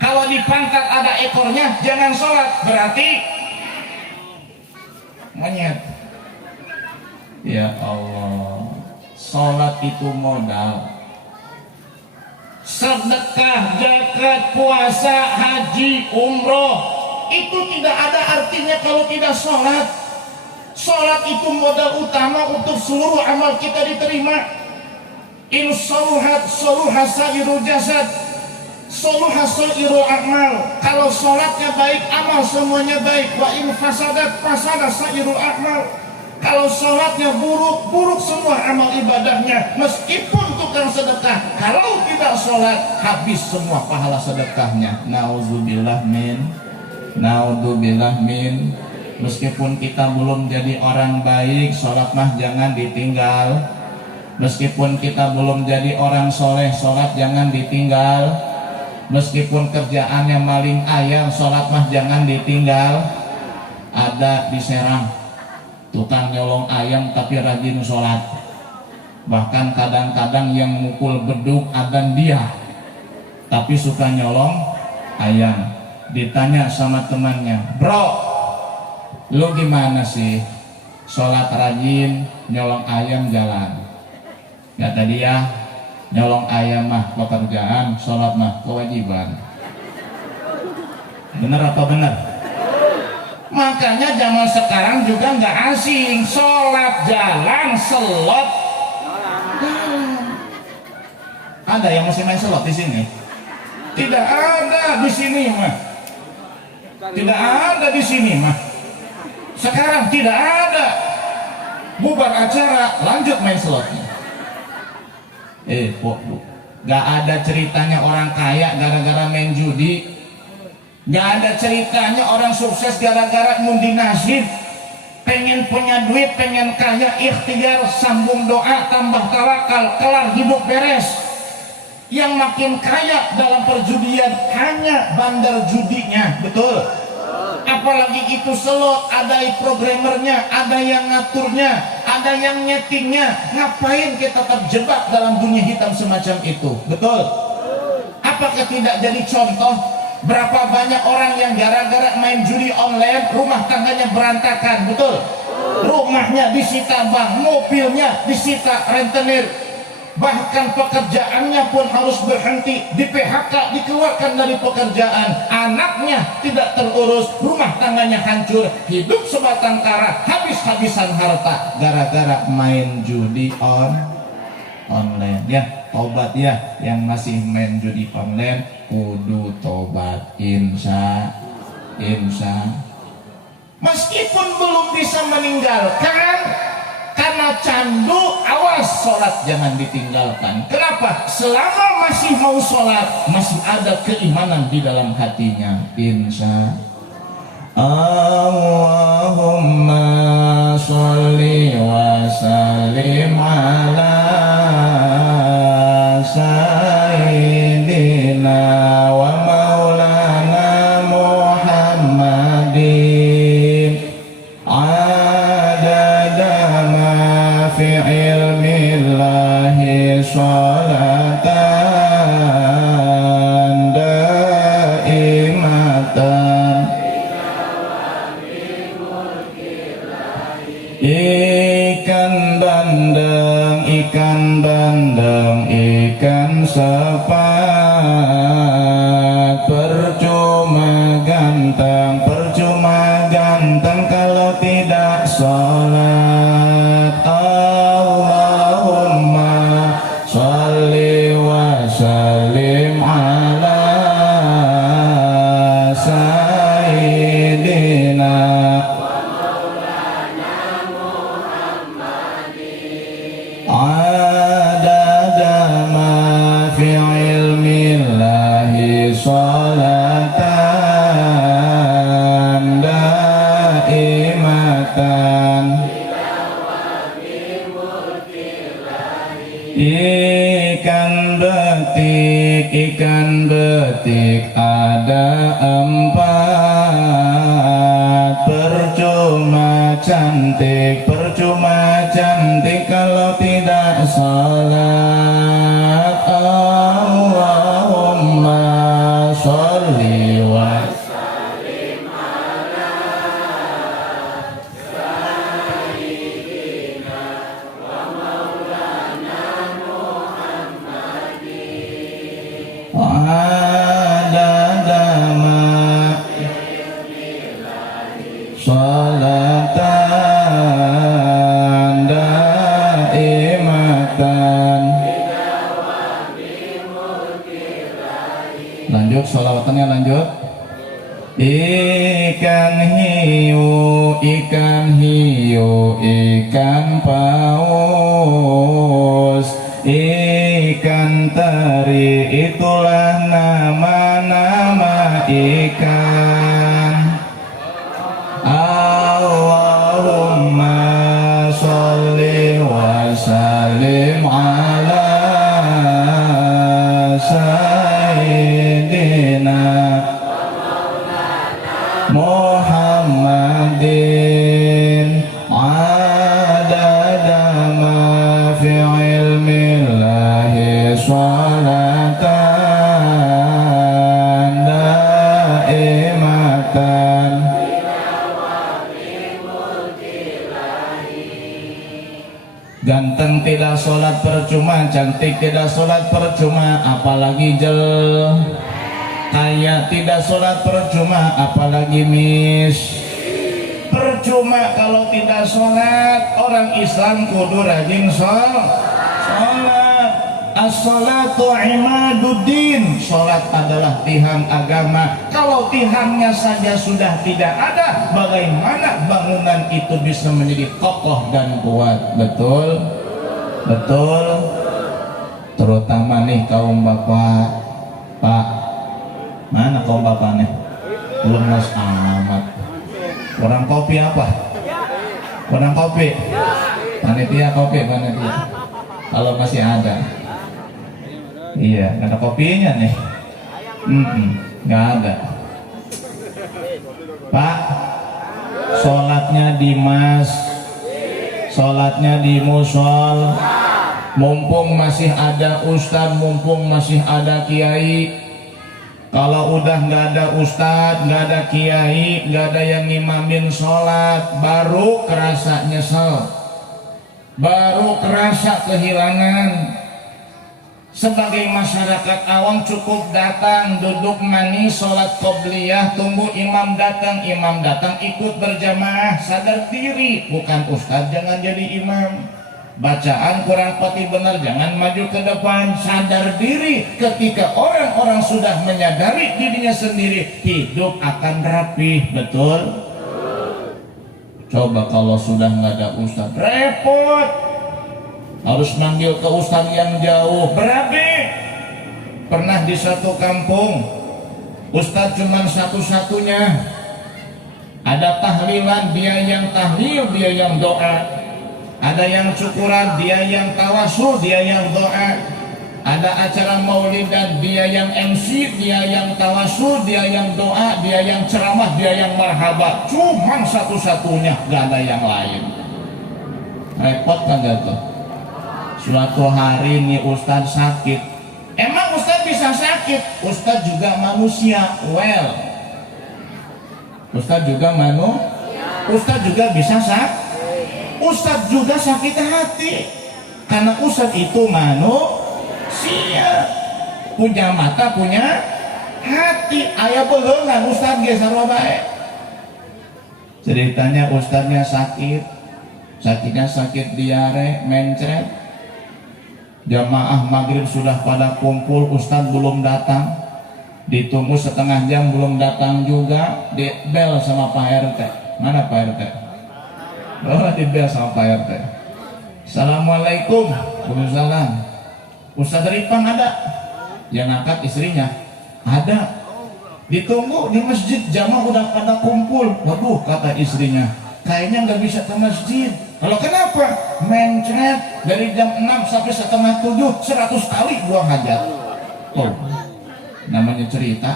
Kalau di pantat ada ekornya, jangan sholat, berarti monyet. Ya Allah, sholat itu modal. sedekah, zakat, puasa, haji, umroh, itu tidak ada artinya kalau tidak sholat. Sholat itu modal utama untuk seluruh amal kita diterima. In soluhat soluha sairul jasad, soluha sairul amal. Kalau sholatnya baik, amal semuanya baik. Wa in fasadat fasada sairul amal. Kalau sholatnya buruk, buruk semua amal ibadahnya. Meskipun tukang sedekah, kalau tidak sholat, habis semua pahala sedekahnya. Nauzubillah min, naudzubillah min. Meskipun kita belum jadi orang baik, sholat mah jangan ditinggal. Meskipun kita belum jadi orang soleh, sholat jangan ditinggal. Meskipun kerjaannya maling ayam, sholat mah jangan ditinggal. Ada di Serang tukang nyolong ayam tapi rajin sholat. Bahkan kadang-kadang yang mukul beduk adzan dia, tapi suka nyolong ayam. Ditanya sama temannya, bro, lu gimana sih? Sholat rajin, nyolong ayam jalan. Kata dia, nyolong ayam mah pekerjaan, sholat mah kewajiban. Bener apa bener? Makanya zaman sekarang juga nggak asing, sholat jalan, selot jalan. Ada yang masih main selot di sini? Tidak ada di sini mah. Tidak ada di sini mah. Sekarang tidak ada. Bubar acara, lanjut main selotnya. Gak ada ceritanya orang kaya gara-gara main judi. Gak ada ceritanya orang sukses gara-gara ngundi nasib. Pengen punya duit, pengen kaya, ikhtiar, sambung doa, tambah tawakal, kelar hidup beres. Yang makin kaya dalam perjudian hanya bandar judinya, betul? Apalagi itu slot, ada programmernya, ada yang ngaturnya, ada yang nyetingnya. Ngapain kita terjebak dalam dunia hitam semacam itu, betul? Apakah tidak jadi contoh berapa banyak orang yang gara-gara main judi online rumah tangganya berantakan, betul? Rumahnya disita bank, mobilnya disita rentenir, bahkan pekerjaannya pun harus berhenti, di PHK, dikeluarkan dari pekerjaan, anaknya tidak terurus, rumah tangganya hancur, hidup sebatang kara, habis-habisan harta gara-gara main judi online. Ya, tobat ya, yang masih main judi online kudu tobat, insya. Meskipun belum bisa meninggalkan karena candu, awas, sholat jangan ditinggalkan. Kenapa? Selama masih mau sholat, masih ada keimanan di dalam hatinya, insya. Allahumma sholli wa sallim ala sayyidina wa maulana Muhammadin adada ma fi ilmillahi sholatan daimatan ikan bandeng, ikan sepat, percuma ganteng kalau tidak sholat. Allahumma sholli wa sallim ala sayyidina adada ma fi ilmillahi sholatan daimatan ikan betik ada 4, percuma cantik kalau tidak sholat. Allahumma sholli wa sallim ala sayyidina wa maulana Muhammadin Lanjut, sholawatannya lanjut. Ikan hiu, ikan hiu, ikan paus, ikan teri, itulah nama-nama ikan. Allahumma sholli wa sallim ala sayyidina Muhammadin adada ma fi ilmillahi sholatan daimatan. Ganteng tidak sholat percuma, cantik tidak sholat percuma, apalagi kaya tidak sholat percuma, apalagi percuma kalau tidak sholat. Orang Islam kudu rajin sholat. As-sholatu imaduddin, sholat adalah tiang agama. Kalau tiangnya saja sudah tidak ada, bagaimana bangunan itu bisa menjadi kokoh dan kuat? Betul? Terutama nih kaum bapak. Pak, mana kaum bapak nih? Lemes amat. Kurang kopi apa? Kurang kopi? Panitia kopi, panitia. Kalau masih ada. Iya, nggak ada kopinya nih. Nggak ada. Pak, sholatnya di sholatnya di musol. Mumpung masih ada ustadz, mumpung masih ada kiai. Kalau udah nggak ada ustadz, nggak ada kiai, nggak ada yang ngimamin sholat, baru kerasa nyesel, baru kerasa kehilangan. Sebagai masyarakat awam cukup datang, duduk manis, sholat qobliyah, tunggu imam datang ikut berjamaah, sadar diri, bukan ustadz jangan jadi imam. Bacaan kurang pati benar, jangan maju ke depan, sadar diri. Ketika orang-orang sudah menyadari dirinya sendiri, hidup akan rapi. Betul? Coba kalau sudah nggak ada ustadz, repot. Harus manggil ke ustadz yang jauh, berabe. Pernah di satu kampung, ustadz cuma satu-satunya. Ada tahlilan, dia yang tahlil, dia yang doa. Ada yang syukuran, dia yang tawasul, dia yang doa. Ada acara maulidan, dia yang MC, dia yang tawasul, dia yang doa, dia yang ceramah, dia yang marhabat. Cuman satu-satunya, gak ada yang lain. Repot kan gak tuh? Suatu hari nih ustadz sakit. Emang ustadz bisa sakit? Ustadz juga manusia. Ustadz juga Ustadz juga bisa sakit. Ustadz juga sakit hati. Karena ustadz itu manusia, punya mata, punya hati. Aya beungan ustadz ge sarua bae. Ceritanya ustadznya sakit. Sakitnya sakit diare, mencret. Jamaah maghrib sudah pada kumpul, ustadz belum datang. Ditunggu setengah jam belum datang juga. Dibel sama Pak RT. Mana Pak RT? Oh, dibel sama Pak RT. Assalamualaikum. Waalaikumsalam. Ustadz Ripang ada? Yang angkat istrinya? Ada. Ditunggu di masjid, jamaah udah pada kumpul. Waduh, kata istrinya, kayaknya nggak bisa ke masjid. Kalau kenapa? Mencret dari jam 6 sampai setengah 7, 100 kali buang hajat. Oh, namanya cerita.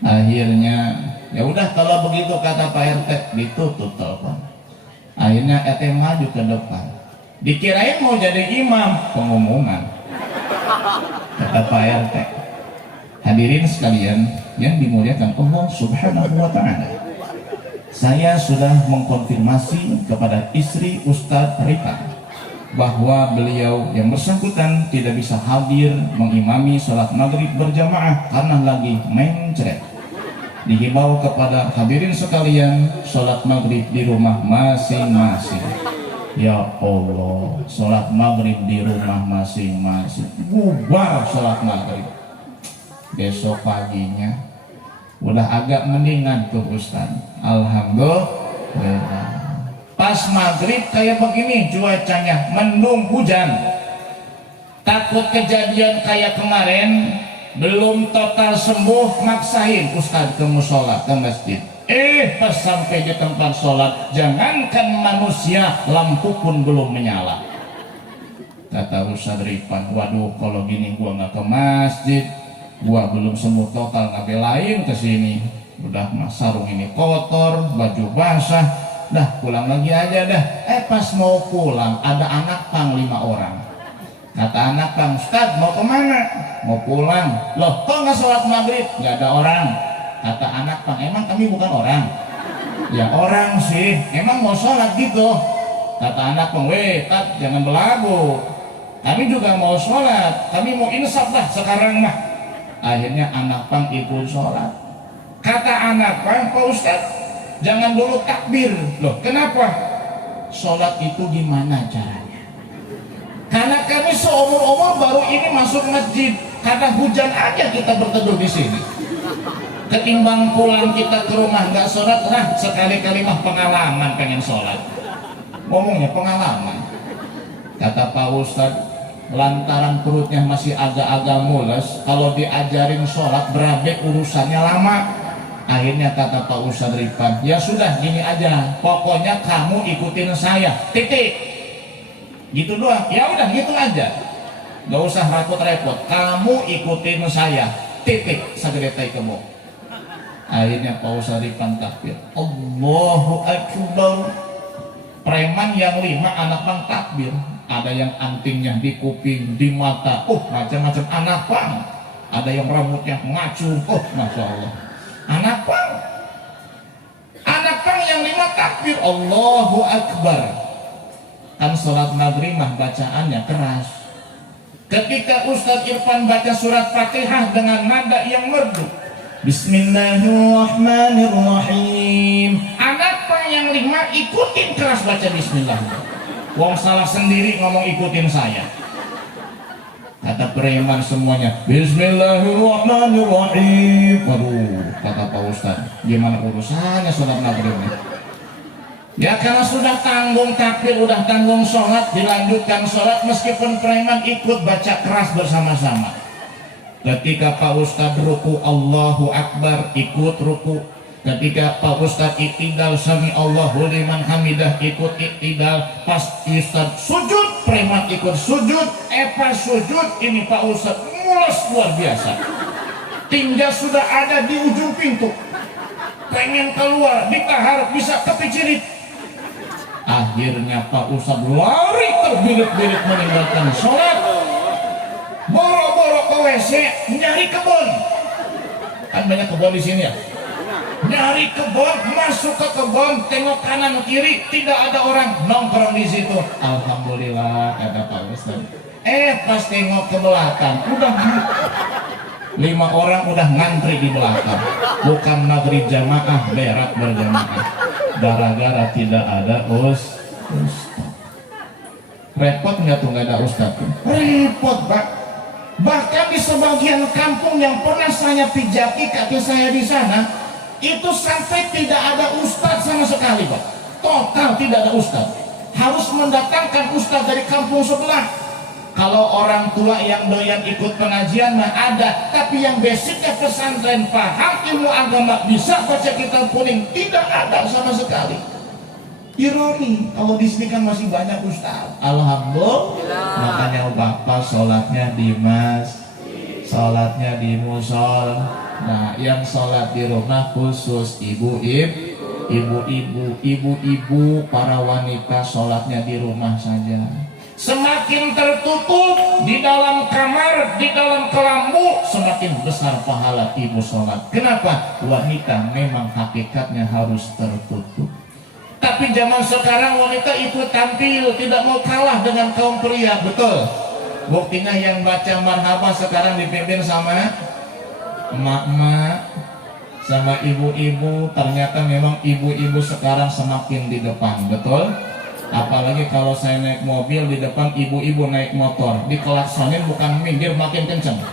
Akhirnya, ya udah kalau begitu kata Pak RT, ditutup telepon. Akhirnya RT maju ke depan. Dikirain mau jadi imam, pengumuman. Kata Pak RT, hadirin sekalian yang dimuliakan Allah Subhanahu wa Ta'ala. Saya sudah mengkonfirmasi kepada istri Ustadz Ripang bahwa beliau yang bersangkutan tidak bisa hadir mengimami sholat maghrib berjamaah karena lagi mencret. Dihimbau kepada hadirin sekalian sholat maghrib di rumah masing-masing. Ya Allah, sholat maghrib di rumah masing-masing. Bubar sholat maghrib. Besok paginya udah agak mendingan tuh Ustaz. Alhamdulillah. Pas maghrib kayak begini cuacanya, mendung hujan. Takut kejadian kayak kemarin, belum total sembuh, maksain Ustaz ke musola, ke masjid. Pas sampai di tempat sholat, jangankan manusia, lampu pun belum menyala. Kata Ustaz Ripan, waduh kalau gini gua nggak ke masjid, gua belum sembuh total, ngabelain ke sini. Udah sarung ini kotor, baju basah, dah pulang lagi aja dah. Pas mau pulang ada anak pang 5 orang. Kata anak pang, Ustaz mau kemana? Mau pulang. Loh kok nggak sholat maghrib? Nggak ada orang. Kata anak pang, emang kami bukan orang? Ya orang sih, emang mau sholat gitu. Kata anak pang, weh Tat jangan belagu, kami juga mau sholat, kami mau insaf dah sekarang mah. Akhirnya anak pang ikut sholat. Kata anak pang, Pak Ustaz jangan dulu takbir. Loh kenapa? Sholat itu gimana caranya? Karena kami seumur-umur baru ini masuk masjid, karena hujan aja kita berteduh di sini. Ketimbang pulang kita ke rumah nggak sholat, nah sekali-kali mah pengalaman pengen sholat. Ngomongnya pengalaman. Kata Pak Ustadz, lantaran perutnya masih agak-agak mules, kalau diajarin sholat berabe urusannya lama. Akhirnya kata Pak Ustadz Ripan, ya sudah gini aja, pokoknya kamu ikutin saya, titik. Gitu doang, ya udah gitu aja, nggak usah repot-repot, kamu ikutin saya, titik. Sagede kebo. Akhirnya Pak Ustadz Ripan takbir, Allahu Akbar. Preman yang 5 anak pang takbir, ada yang antingnya di kuping, di mata, macam-macam anak pang. Ada yang rambutnya ngacu, masya Allah. Anak pang yang 5 takbir, Allahu Akbar. Kan sholat maghrib mah bacaannya keras. Ketika Ustadz Irfan baca surat Fatihah dengan nada yang merdu, Bismillahirrahmanirrahim, anak pang yang 5 ikutin keras baca Bismillah. Wong salah sendiri ngomong ikutin saya. Kata preman semuanya Bismillahirrahmanirrahim. Waduh, kata Pak Ustaz, gimana urusannya sholat maghrib ini? Ya karena sudah tanggung takbir, udah tanggung sholat, dilanjutkan sholat meskipun preman ikut baca keras bersama-sama. Ketika Pak Ustadz ruku, Allahu Akbar, ikut ruku. Ketika Pak Ustadz iktidal, sami Allahu liman hamidah, ikut iktidal. Pas Ustadz sujud, preman ikut sujud. Pas sujud, ini Pak Ustadz mules luar biasa. Tinggal sudah ada di ujung pintu, pengen keluar, ditahar, bisa kepicirit. Akhirnya Pak Ustadz lari terbirit-birit meninggalkan sholat, boro-boro ke WC, nyari kebun. Kan banyak kebun di sini ya. Nyari kebun, masuk ke kebun, tengok kanan kiri, tidak ada orang, nongkrong di situ. Alhamdulillah, kata Pak Ustaz. Pas tengok ke belakang, udah 5 orang udah ngantri di belakang. Bukan maghrib jamaah, berak berjamaah. Gara-gara tidak ada Ustaz. Repot nggak tuh nggak ada Ustaz? Repot Pak. Bahkan di sebagian kampung yang pernah saya pijaki kaki saya di sana, itu sampai tidak ada Ustaz sama sekali Pak. Total tidak ada Ustaz. Harus mendatangkan Ustaz dari kampung sebelah. Kalau orang tua yang doyan ikut pengajian mah ada, tapi yang basicnya pesantren, paham ilmu agama, bisa baca kitab kuning, tidak ada sama sekali. Ironi, kalau di sini kan masih banyak Ustaz. Alhamdulillah. Makanya Bapak sholatnya di sholatnya di musol. Nah, yang sholat di rumah khusus ibu-ibu, para wanita sholatnya di rumah saja. Semakin tertutup di dalam kamar, di dalam kelambu, semakin besar pahala ibu sholat. Kenapa? Wanita memang hakikatnya harus tertutup. Tapi zaman sekarang wanita ikut tampil, tidak mau kalah dengan kaum pria, betul. Buktinya yang baca marhabah sekarang dipimpin sama emak-emak, sama ibu-ibu. Ternyata memang ibu-ibu sekarang semakin di depan, betul. Apalagi kalau saya naik mobil, di depan ibu-ibu naik motor, dikelaksonin bukan minggir, makin kenceng.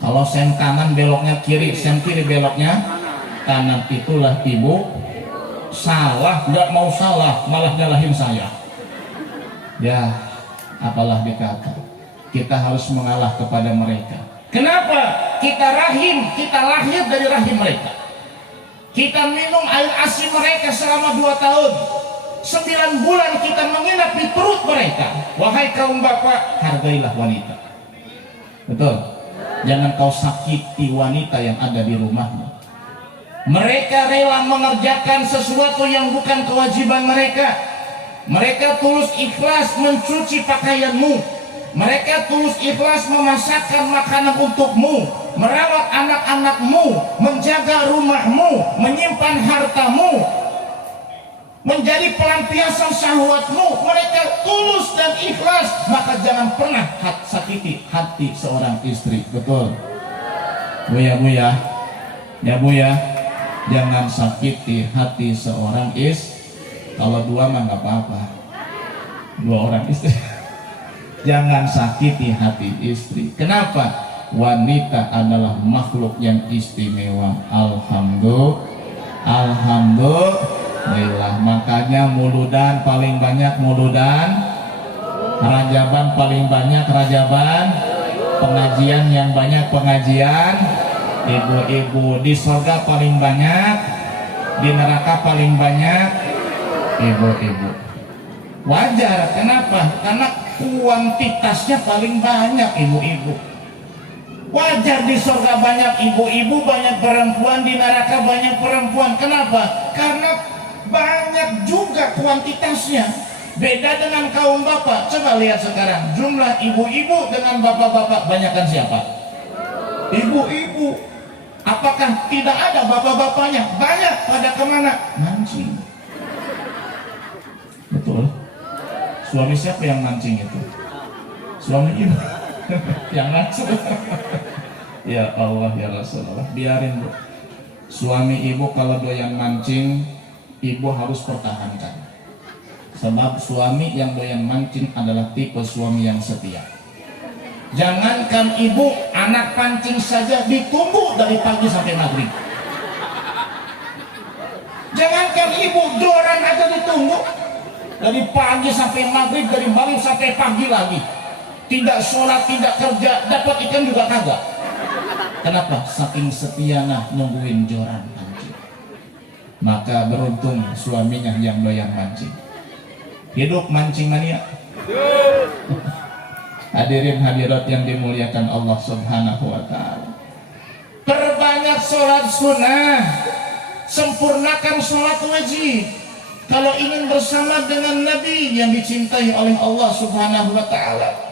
Kalau sen kanan beloknya kiri, sen kiri beloknya kanan, itulah ibu salah. Nggak mau salah malah nyalahin saya. Ya, apalah dikata, kita harus mengalah kepada mereka. Kenapa? Kita rahim, kita lahir dari rahim mereka. Kita minum air asi mereka selama 2 tahun. 9 bulan kita menginap di perut mereka. Wahai kaum bapak, hargailah wanita. Betul? Jangan kau sakiti wanita yang ada di rumahmu. Mereka rela mengerjakan sesuatu yang bukan kewajiban mereka. Mereka tulus ikhlas mencuci pakaianmu. Mereka tulus ikhlas memasakkan makanan untukmu, merawat anak-anakmu, menjaga rumahmu, menyimpan hartamu, menjadi pelampiasan syahwatmu. Mereka tulus dan ikhlas. Maka jangan pernah sakiti hati seorang istri. Betul Bu ya, Bu ya, ya Bu ya, jangan sakiti hati seorang Kalau 2 mah nggak apa-apa, 2 orang istri. Jangan sakiti hati istri. Kenapa? Wanita adalah makhluk yang istimewa. Alhamdulillah. Makanya muludan paling banyak muludan, rajaban paling banyak rajaban, pengajian yang banyak pengajian, ibu-ibu. Di surga paling banyak, di neraka paling banyak ibu-ibu. Wajar. Kenapa? Karena kuantitasnya paling banyak ibu-ibu. Wajar di surga banyak ibu-ibu, banyak perempuan, di neraka banyak perempuan. Kenapa? Karena banyak juga kuantitasnya. Beda dengan kaum bapak. Coba lihat sekarang, jumlah ibu-ibu dengan bapak-bapak banyakkan siapa? Ibu-ibu. Apakah tidak ada bapak-bapaknya? Banyak. Pada kemana? Mancing. Betul. Suami siapa yang mancing itu? Suami ibu. Yang langsung. Ya Allah ya Rasulullah, biarin Bu. Suami ibu kalau doyan mancing, ibu harus pertahankan. Sebab suami yang doyan mancing adalah tipe suami yang setia. Jangankan ibu, anak pancing saja ditunggu dari pagi sampai maghrib. Jangankan ibu, joran aja ditunggu dari pagi sampai maghrib, dari maghrib sampai pagi lagi. Tidak sholat, tidak kerja, dapat ikan juga kagak. Kenapa? Saking setianya nungguin joran mancing. Maka beruntung suaminya yang doyan mancing. Hidup mancing mania. Hadirin hadirat yang dimuliakan Allah Subhanahu wa ta'ala. Perbanyak sholat sunnah, sempurnakan sholat wajib. Kalau ingin bersama dengan Nabi yang dicintai oleh Allah Subhanahu wa ta'ala.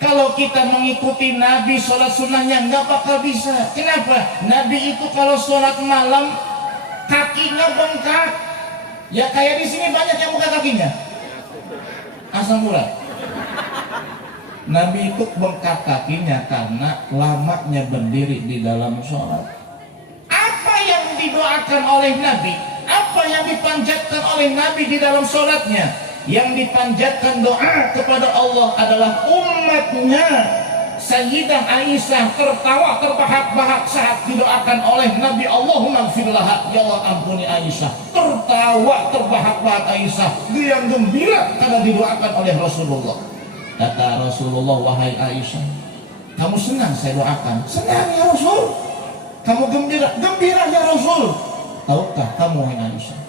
Kalau kita mengikuti Nabi, sholat sunnahnya nggak bakal bisa. Kenapa? Nabi itu kalau sholat malam kakinya bengkak. Ya kayak di sini banyak yang buka kakinya. Asam urat. Nabi itu bengkak kakinya karena lamanya berdiri di dalam sholat. Apa yang didoakan oleh Nabi? Apa yang dipanjatkan oleh Nabi di dalam sholatnya? Yang dipanjatkan doa kepada Allah adalah umatnya. Sayyidah Aisyah tertawa terbahak-bahak saat didoakan oleh Nabi, Allahumma gfirlaha, ya Allah ampuni Aisyah. Tertawa terbahak-bahak Aisyah, dia yang gembira karena didoakan oleh Rasulullah. Kata Rasulullah, wahai Aisyah, kamu senang saya doakan? Senang ya Rasul. Kamu gembira? Gembira ya Rasul. Tahukah kamu wahai Aisyah,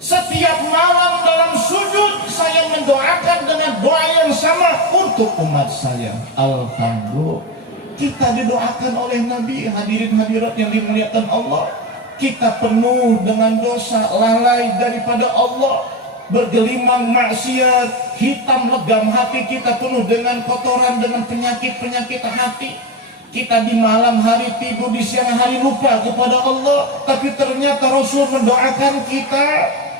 setiap malam dalam sujud saya mendoakan dengan doa yang sama untuk umat saya. Alhamdulillah, kita didoakan oleh Nabi. Hadirin hadirat yang dimuliakan Allah, kita penuh dengan dosa, lalai daripada Allah, bergelimang maksiat, hitam legam hati kita, penuh dengan kotoran, dengan penyakit-penyakit hati. Kita di malam hari tidur, di siang hari lupa kepada Allah, tapi ternyata Rasul mendoakan kita,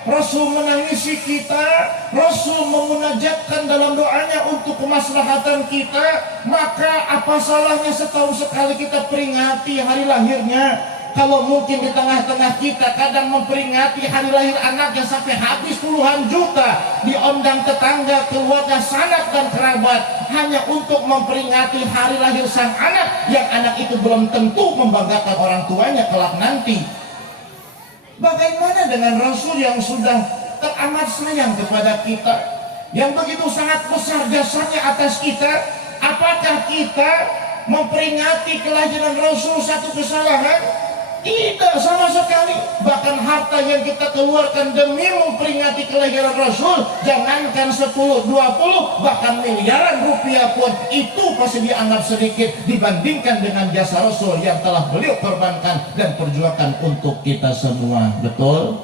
Rasul menangisi kita, Rasul memunajatkan dalam doanya untuk kemaslahatan kita. Maka apa salahnya setahun sekali kita peringati hari lahirnya, Kalau mungkin di tengah-tengah kita kadang memperingati hari lahir anaknya sampai habis puluhan juta, diundang tetangga, keluarga, sanak dan kerabat hanya untuk memperingati hari lahir sang anak, yang anak itu belum tentu membanggakan orang tuanya kelak nanti. Bagaimana dengan Rasul yang sudah teramat sayang kepada kita, yang begitu sangat besar jasanya atas kita? Apakah kita memperingati kelahiran Rasul satu kesalahan? Tidak sama sekali. Bahkan harta yang kita keluarkan demi memperingati kelahiran Rasul, jangankan 10, 20, bahkan miliaran rupiah pun, itu pasti dianggap sedikit dibandingkan dengan jasa Rasul yang telah beliau korbankan dan perjuangkan untuk kita semua. Betul?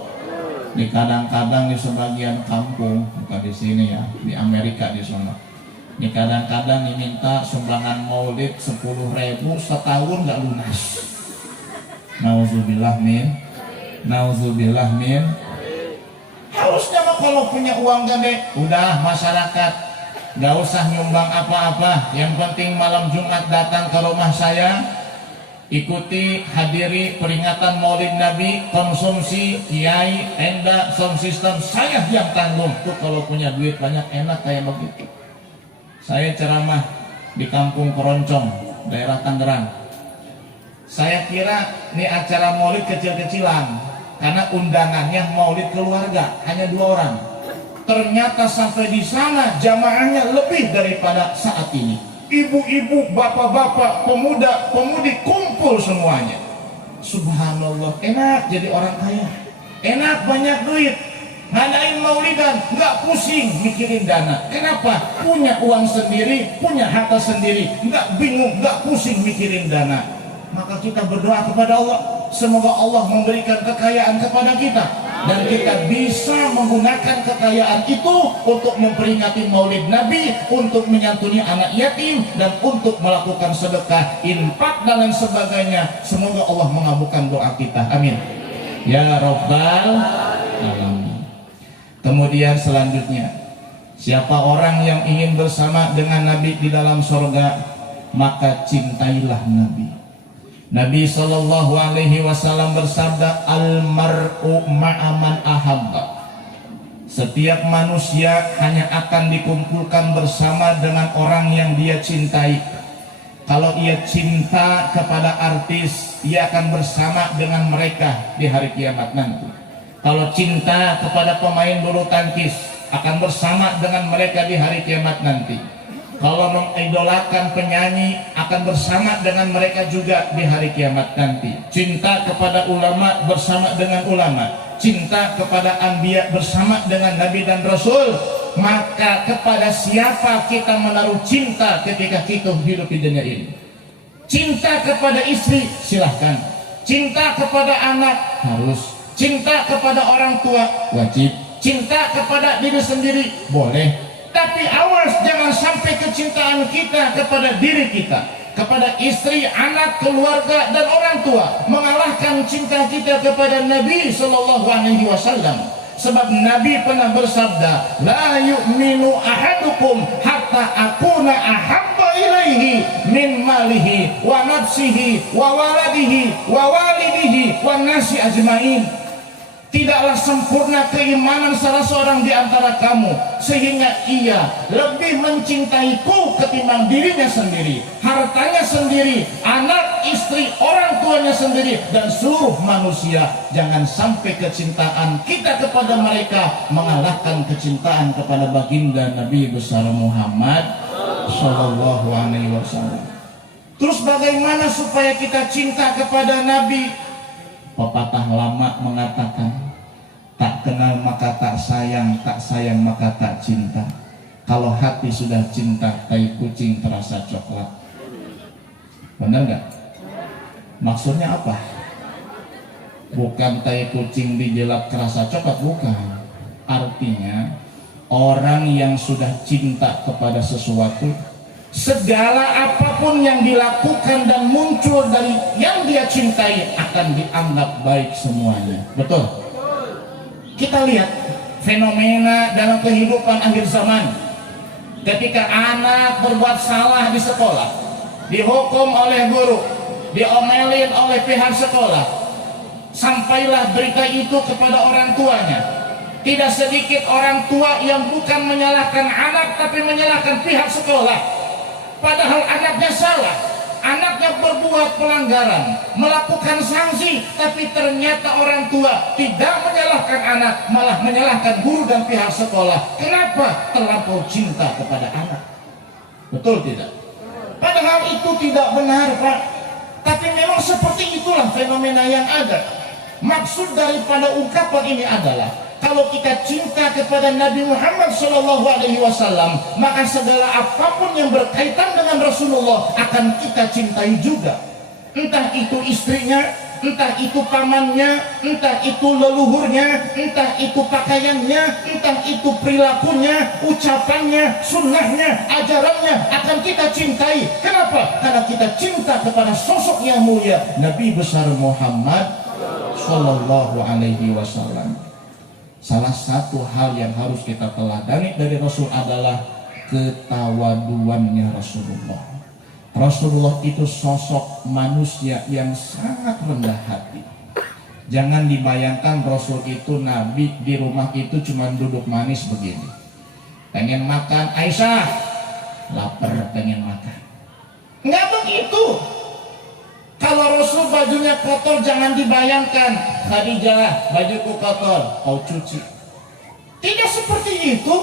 Di kadang-kadang di sebagian kampung, bukan di sini ya, di Amerika di sana, ini kadang-kadang diminta sumbangan maulid 10.000 setahun nggak lunas. Nauzubillah min. Harusnya mah kalau punya uang gede, udah masyarakat nggak usah nyumbang apa-apa. Yang penting malam Jumat datang ke rumah saya, ikuti, hadiri peringatan Maulid Nabi, konsumsi kiai, enda, sound system, saya yang tanggung. Tuh kalau punya duit banyak enak kayak begitu. Saya ceramah di Kampung Keroncong, daerah Tangerang. Saya kira ini acara maulid kecil-kecilan, karena undangannya maulid keluarga hanya 2 orang. Ternyata sampai di sana jamaahnya lebih daripada saat ini. Ibu-ibu, bapak-bapak, pemuda, pemudi kumpul semuanya. Subhanallah, enak jadi orang kaya, enak banyak duit, ngadain maulidan, nggak pusing mikirin dana. Kenapa? Punya uang sendiri, punya harta sendiri, nggak bingung, nggak pusing mikirin dana. Maka kita berdoa kepada Allah, semoga Allah memberikan kekayaan kepada kita, dan kita bisa menggunakan kekayaan itu untuk memperingati Maulid Nabi, untuk menyantuni anak yatim, dan untuk melakukan sedekah, infak dan lain sebagainya. Semoga Allah mengabulkan doa kita, amin ya Rabbal Alamin. Kemudian selanjutnya, siapa orang yang ingin bersama dengan Nabi di dalam surga, maka cintailah Nabi. Nabi SAW bersabda, Al-mar'u ma'aman ahabba. Setiap manusia hanya akan dikumpulkan bersama dengan orang yang dia cintai. Kalau ia cinta kepada artis, ia akan bersama dengan mereka di hari kiamat nanti. Kalau cinta kepada pemain bulu tangkis, akan bersama dengan mereka di hari kiamat nanti. Kalau mengidolakan penyanyi, akan bersama dengan mereka juga di hari kiamat nanti. Cinta kepada ulama, bersama dengan ulama. Cinta kepada anbiya, bersama dengan nabi dan rasul. Maka kepada siapa kita menaruh cinta ketika kita hidup di dunia ini? Cinta kepada istri, silahkan. Cinta kepada anak, harus. Cinta kepada orang tua, wajib. Cinta kepada diri sendiri, boleh. Tapi awas, jangan sampai kecintaan kita kepada diri kita, kepada istri, anak, keluarga, dan orang tua mengalahkan cinta kita kepada Nabi SAW. Sebab Nabi pernah bersabda, La yu'minu ahadukum hatta akuna ahabba ilaihi min malihi wa nafsihi wa waladihi wa walidihi wa nasi ajmain. Tidaklah sempurna keimanan salah seorang di antara kamu sehingga ia lebih mencintaiku ketimbang dirinya sendiri, hartanya sendiri, anak, istri, orang tuanya sendiri, dan seluruh manusia. Jangan sampai kecintaan kita kepada mereka mengalahkan kecintaan kepada baginda Nabi besar Muhammad Sallallahu Alaihi Wasallam. Terus bagaimana supaya kita cinta kepada Nabi? Pepatah lama mengatakan, tak kenal maka tak sayang maka tak cinta. Kalau hati sudah cinta, tai kucing terasa coklat. Benar nggak? Maksudnya apa? Bukan tai kucing dijelat terasa coklat, bukan. Artinya orang yang sudah cinta kepada sesuatu, segala apapun yang dilakukan dan muncul dari yang dia cintai akan dianggap baik semuanya. Betul? Kita lihat fenomena dalam kehidupan akhir zaman. Ketika anak berbuat salah di sekolah, dihukum oleh guru, diomelin oleh pihak sekolah, Sampailah berita itu kepada orang tuanya. Tidak sedikit orang tua yang bukan menyalahkan anak tapi menyalahkan pihak sekolah. Padahal anaknya salah, anaknya berbuat pelanggaran, melakukan sanksi, tapi ternyata orang tua tidak menyalahkan anak, malah menyalahkan guru dan pihak sekolah. Kenapa? Terlampau cinta kepada anak. Betul tidak? Padahal itu tidak benar, Pak. Tapi memang seperti itulah fenomena yang ada. Maksud daripada ungkapan ini adalah kalau kita cinta kepada Nabi Muhammad SAW, maka segala apapun yang berkaitan dengan Rasulullah akan kita cintai juga. Entah itu istrinya, entah itu pamannya, entah itu leluhurnya, entah itu pakaiannya, entah itu perilakunya, ucapannya, sunnahnya, ajarannya, akan kita cintai. Kenapa? Karena kita cinta kepada sosok yang mulia, Nabi besar Muhammad SAW. Salah satu hal yang harus kita teladani dari Rasul adalah ketawaduannya Rasulullah. Rasulullah itu sosok manusia yang sangat rendah hati. Jangan dibayangkan Rasul itu Nabi di rumah itu cuma duduk manis begini. Pengen makan, Aisyah, lapar pengen makan. Nggak begitu. Kalau Rasul bajunya kotor jangan dibayangkan, Khadijah bajuku kotor, kau cuci. Tidak seperti itu.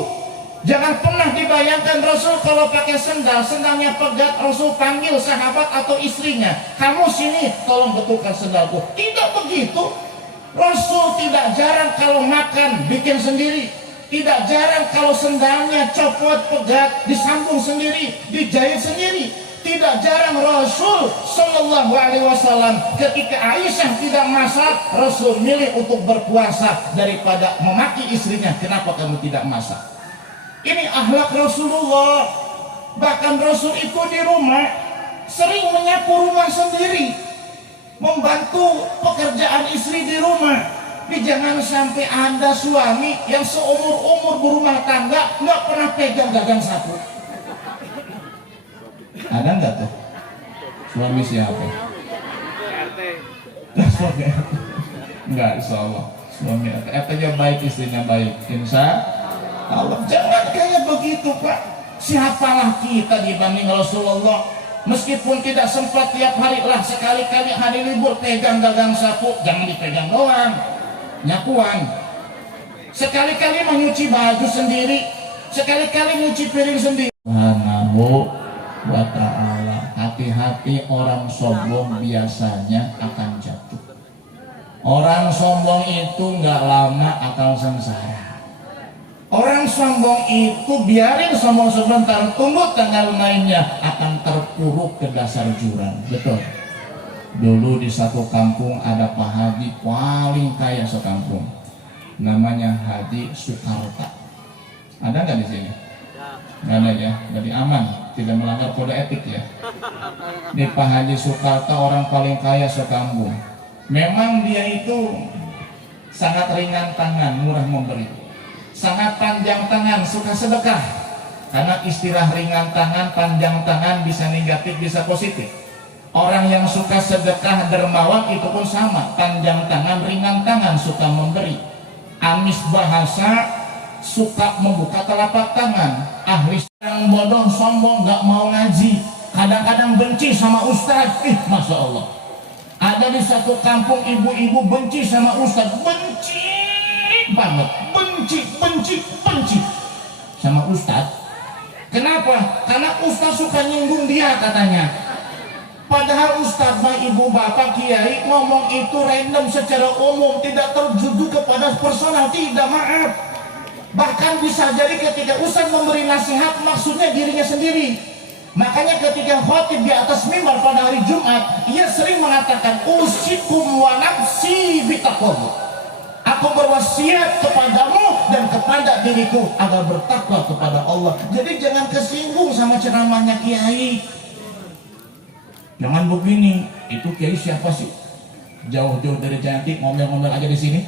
Jangan pernah dibayangkan Rasul kalau pakai sendal, sendalnya pegat, Rasul panggil sahabat atau istrinya, kamu sini tolong betulkan sendalku. Tidak begitu. Rasul tidak jarang kalau makan bikin sendiri. Tidak jarang kalau sendalnya copot pegat, disambung sendiri, dijahit sendiri. Tidak jarang Rasul Sallallahu Alaihi Wasallam ketika Aisyah tidak masak, Rasul milih untuk berpuasa daripada memaki istrinya. Kenapa kamu tidak masak? Ini akhlak Rasulullah. Bahkan Rasul itu di rumah sering menyapu rumah sendiri, membantu pekerjaan istri di rumah. Tapi jangan sampai ada suami yang seumur-umur berumah tangga nggak pernah pegang gagang sapu. Ada nggak tuh? Suami siapa? Suami enggak, insya Allah. Suami RT-nya baik, istrinya baik, insya Allah. Jangan kayak begitu, Pak. Siapalah kita dibanding Rasulullah? Meskipun tidak sempat tiap hari lah, sekali-kali hari libur pegang gagang sapu. Jangan dipegang doang, nyapuan. Sekali-kali menyuci baju sendiri, sekali-kali nyuci piring sendiri. Subhanahu wa ta'ala. Hati-hati, orang sombong biasanya akan jatuh. Orang sombong itu nggak lama akan sengsara. Orang sombong itu biarin sombong sebentar, tunggu tanggal mainnya akan terpuruk ke dasar jurang. Betul. Dulu di satu kampung ada Pak Haji paling kaya sekampung, namanya Haji Sukarta. Ada nggak di sini? Nggak ada ya, jadi aman, tidak melanggar kode etik ya. Ini Pak Haji Sukarta orang paling kaya sekampung. Memang dia itu sangat ringan tangan, murah memberi, sangat panjang tangan, suka sedekah. Karena istilah ringan tangan, panjang tangan bisa negatif, bisa positif. Orang yang suka sedekah dermawan itu pun sama, panjang tangan, ringan tangan, suka memberi. Amis bahasa, suka membuka telapak tangan. Ahli yang bodoh, sombong, gak mau ngaji, kadang-kadang benci sama ustadz. Masya Allah, ada di satu kampung ibu-ibu benci sama ustadz, benci banget, benci sama ustadz. Kenapa? Karena ustadz suka nyinggung dia katanya. Padahal ustadz, ibu bapak, kiai ngomong itu random secara umum, tidak tertuju kepada personal, tidak, maaf. Bahkan bisa jadi ketika ustadz memberi nasihat maksudnya dirinya sendiri. Makanya ketika khotib di atas mimbar pada hari Jumat, ia sering mengatakan usikum wa nafsi bitaqwa. Aku berwasiat kepadamu dan kepada diriku agar bertakwa kepada Allah. Jadi jangan kesinggung sama ceramahnya kiai. Jangan begini, itu kiai siapa sih? Jauh-jauh dari cantik, ngomel-ngomel aja di sini.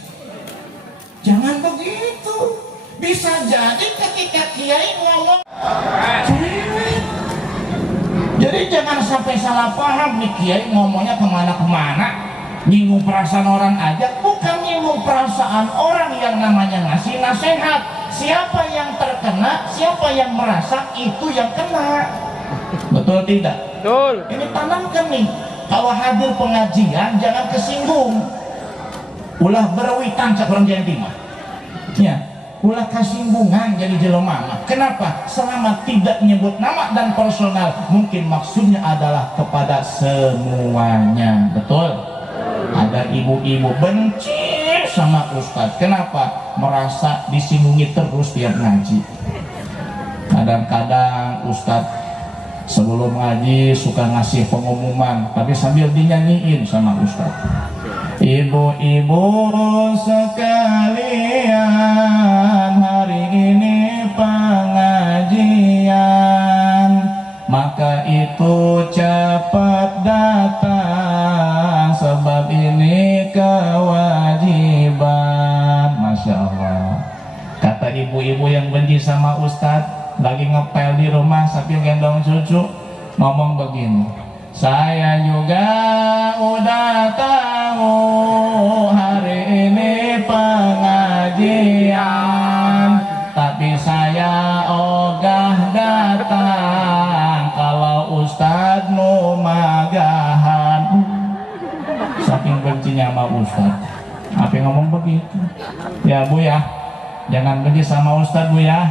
Jangan begitu. Bisa jadi ketika kiai ngomong cerewet. Jadi jangan sampai salah paham nih, kiai ngomongnya kemana-kemana. Nyinggung perasaan orang aja, bukan nyinggung perasaan orang yang namanya ngasih nasihat. Siapa yang terkena, siapa yang merasa, itu yang kena. Betul tidak? Betul. Ini tanamkan nih, kalau hadir pengajian jangan kesinggung. Ulah berwitan cak orang jadi mah. Ya, ulah kesinggungan jadi jelema. Kenapa? Selama tidak nyebut nama dan personal, mungkin maksudnya adalah kepada semuanya. Betul? Ada ibu-ibu benci sama ustadz. Kenapa? Merasa disinggungi terus tiap ngaji. Kadang-kadang ustadz sebelum ngaji suka ngasih pengumuman, tapi sambil dinyanyiin sama ustadz. Ibu-ibu sekalian, hari ini pengajian, maka itu cepat datang, sebab ini kewajiban. Masya Allah. Kata ibu-ibu yang benci sama ustadz, lagi ngepel di rumah sambil gendong cucu, ngomong begini, saya juga udah tahu hari ini pengajian, tapi saya ogah datang kalau ustadz nu magahan. Saking bencinya sama ustadz, apa ngomong begitu? Ya bu ya, jangan benci sama ustadz bu ya.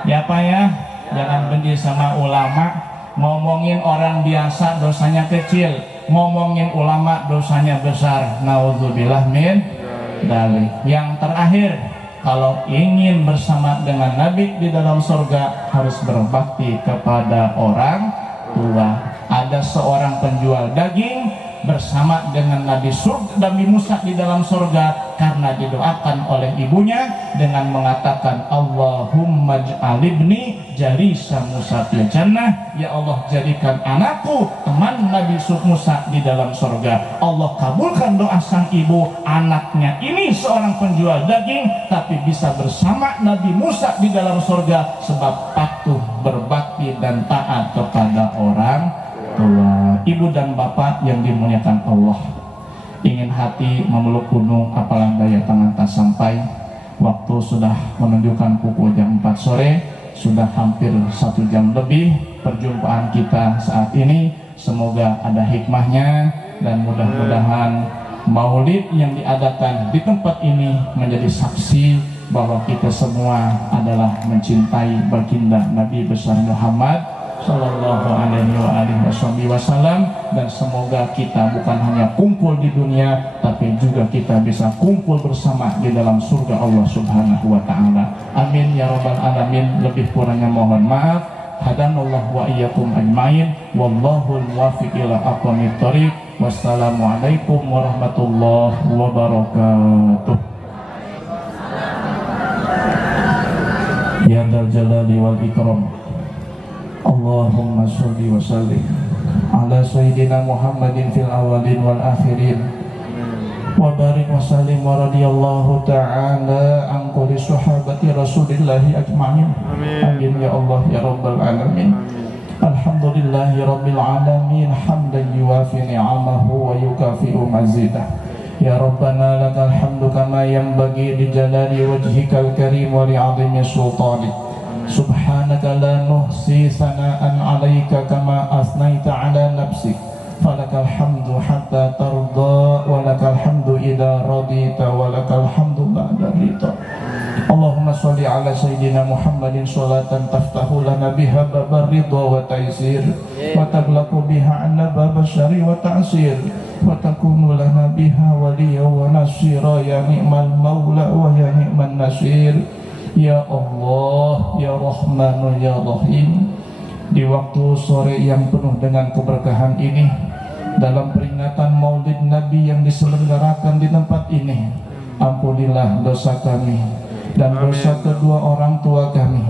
Ya pak ya, jangan benci sama ulama. Ngomongin orang biasa dosanya kecil, ngomongin ulama dosanya besar. Naudzubillah min dzalik. Yang terakhir, kalau ingin bersama dengan Nabi di dalam surga, harus berbakti kepada orang tua. Ada seorang penjual daging bersama dengan Nabi Musa di dalam surga karena didoakan oleh ibunya dengan mengatakan, Allahumma ja'alibni jarisa Musa fil jannah. Ya Allah, jadikan anakku teman Nabi Musa di dalam surga. Allah kabulkan doa sang ibu, anaknya ini seorang penjual daging tapi bisa bersama Nabi Musa di dalam surga sebab patuh, berbakti dan taat kepada orang tua. Ibu dan bapak yang dimuliakan Allah, ingin hati memeluk gunung apalah daya tangan tak sampai. Waktu sudah menunjukkan pukul jam 4 sore, sudah hampir 1 jam lebih perjumpaan kita saat ini. Semoga ada hikmahnya dan mudah-mudahan maulid yang diadakan di tempat ini menjadi saksi bahwa kita semua adalah mencintai baginda Nabi besar Muhammad Sallallahu alaihi wasallam, dan semoga kita bukan hanya kumpul di dunia tapi juga kita bisa kumpul bersama di dalam surga Allah Subhanahu wa taala. Amin ya rabbal alamin. Lebih kurangnya mohon maaf. Hadanallahu wa iyyakum ajmain. Wallahul muwaffiq ila aqwamit thoriq. Wassalamualaikum warahmatullahi wabarakatuh. Ya dzal jalali wal ikram. Allahumma sholli wa sallim ala sayyidina Muhammadin fil awalin wal akhirin wa barik wa sallim wa radiyallahu ta'ala an kulli sahabati rasulillahi ajma'in. Amin ya Allah ya rabbal alamin. Alhamdulillahi rabbil alamin hamdan yuwafi ni'amahu wa yukafi'u mazidah. Ya Rabbana lakal hamdu kama yanbaghi li jalali wajhikal karim wa li'azimi sultanik. Subhanaka la nuhsi sana'an 'alaika kama asnaita 'ala nafsik. Falakal hamdu hatta tarda wa lakal hamdu idza radita wa lakal hamdu ba'da ridha. Allahumma sholli 'ala sayyidina Muhammadin sholatan taftahu lana biha babar ridha wa taysir wa taglaqu biha 'anna babas syarri wa ta'sir wa takunu lana biha waliyyan wa nasira. Ya ni'mal maula wa ya ni'man nasir. Ya Allah, Ya Rahman, Ya Rahim. Di waktu sore yang penuh dengan keberkahan ini, dalam peringatan Maulid Nabi yang diselenggarakan di tempat ini, ampunilah dosa kami dan dosa kedua orang tua kami,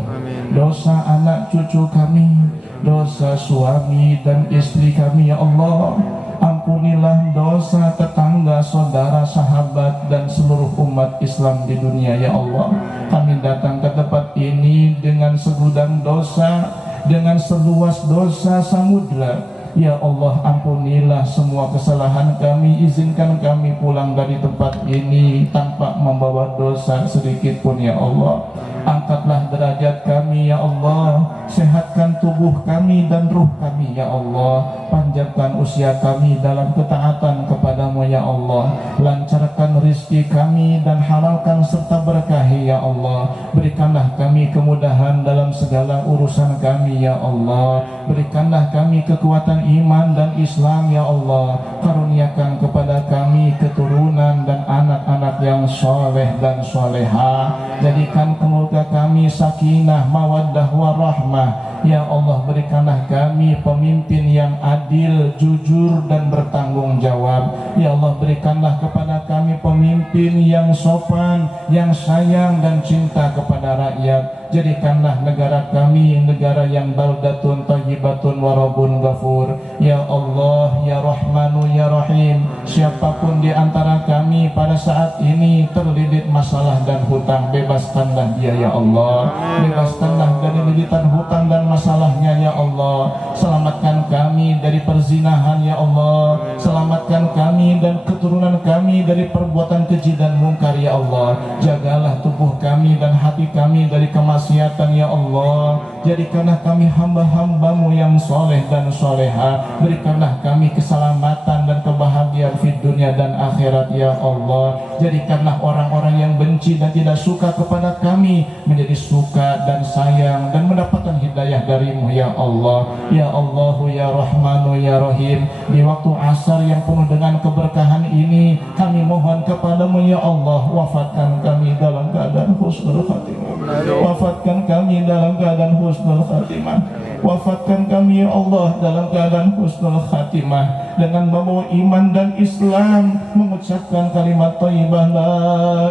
dosa anak cucu kami, dosa suami dan istri kami. Ya Allah, ampunilah dosa tetangga, saudara, sahabat dan seluruh umat Islam di dunia. Ya Allah, kami datang ke tempat ini dengan segudang dosa, dengan seluas dosa samudra. Ya Allah, ampunilah semua kesalahan kami. Izinkan kami pulang dari tempat ini tanpa membawa dosa sedikit pun ya Allah. Angkatlah derajat kami ya Allah. Sehatkan tubuh kami dan ruh kami ya Allah. Panjangkan usia kami dalam ketaatan kepadamu ya Allah. Lancarkan rizki kami dan halalkan serta berkahi ya Allah. Berikanlah kami kemudahan dalam segala urusan kami ya Allah. Berikanlah kami kekuatan iman dan Islam ya Allah. Karuniakan kepada kami keturunan dan anak-anak yang soleh dan soleha. Jadikan keluarga kami sakinah, mawaddah, warahmah ya Allah. Berikanlah kami pemimpin yang adil, jujur dan bertanggung jawab ya Allah. Berikanlah kepada kami pemimpin yang sopan, yang sayang dan cinta kepada rakyat. Jadikanlah negara kami negara yang baldatun thayyibatun warabun ghafur ya Allah ya Rahmanu ya Rahim. Siapapun di antara kami pada saat ini terlilit masalah dan hutang, bebaskanlah dia ya Allah. Bebaskanlah dari lilitan hutang dan masalahnya ya Allah. Selamatkan kami dari perzinahan ya Allah. Selamatkan kami dan keturunan kami dari perbuatan keji dan mungkar ya Allah. Jagalah tubuh kami dan hati kami dari kemaksiatan ya Allah. Jadikanlah kami hamba-hambamu yang soleh dan soleha. Berikanlah kami keselamatan dan kebahagiaan di dunia dan akhirat ya Allah. Jadikanlah orang-orang yang benci dan tidak suka kepada kami menjadi suka dan sayang dan mendapatkan hidayah darimu ya Allah. Ya Allahu ya Rahmanu ya Rahim. Di waktu asar yang penuh dengan keberkahan ini, kami mohon kepadamu ya Allah, wafatkan kami dalam keadaan husnul khatimah. Wafatkan kami dalam keadaan husnul khatimah. Wafatkan kami ya Allah dalam keadaan husnul khatimah, dengan membawa iman dan Islam, mengucapkan kalimat thayyibah la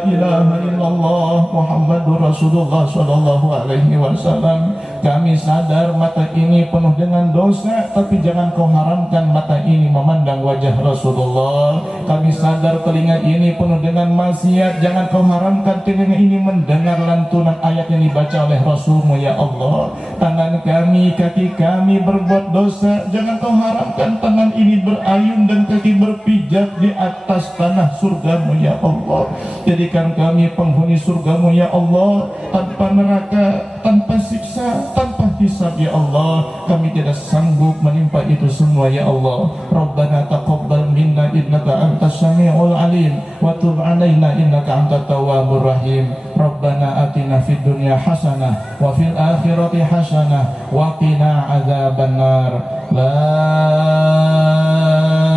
ilaha illallah Muhammadur Rasulullah sallallahu alaihi wasallam. Kami sadar mata ini penuh dengan dosa, tapi jangan kau haramkan mata ini memandang wajah Rasulullah. Kami sadar telinga ini penuh dengan maksiat, jangan kau haramkan telinga ini mendengar lantunan ayat yang dibaca oleh Rasulmu ya Allah. Tangan kami, kaki kami berbuat dosa, jangan kau haramkan tangan ini berayun dan kaki berpijak di atas tanah surgamu ya Allah. Jadikan kami penghuni surgamu ya Allah, tanpa neraka, tanpa siksa, tanpa hisab ya Allah. Kami tidak sanggup menimpa itu semua ya Allah. Rabbana taqabbal minna innaka antas samiul alim wa tub alaina innaka antat tawwabur rahim. Rabbana atina fid dunya hasanah wa fil akhirati hasanah wa qina adzabannar. La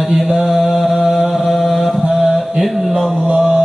ilaha illallah.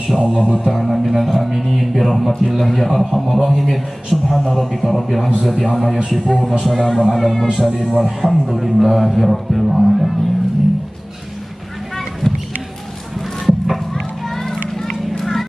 Insyaallah ta'ala minal aminin birahmatillah ya arhamar rahimin. Subhana rabbika rabbil izzati amma yasifun wa salamun alal mursalin walhamdulillahi rabbil alamin.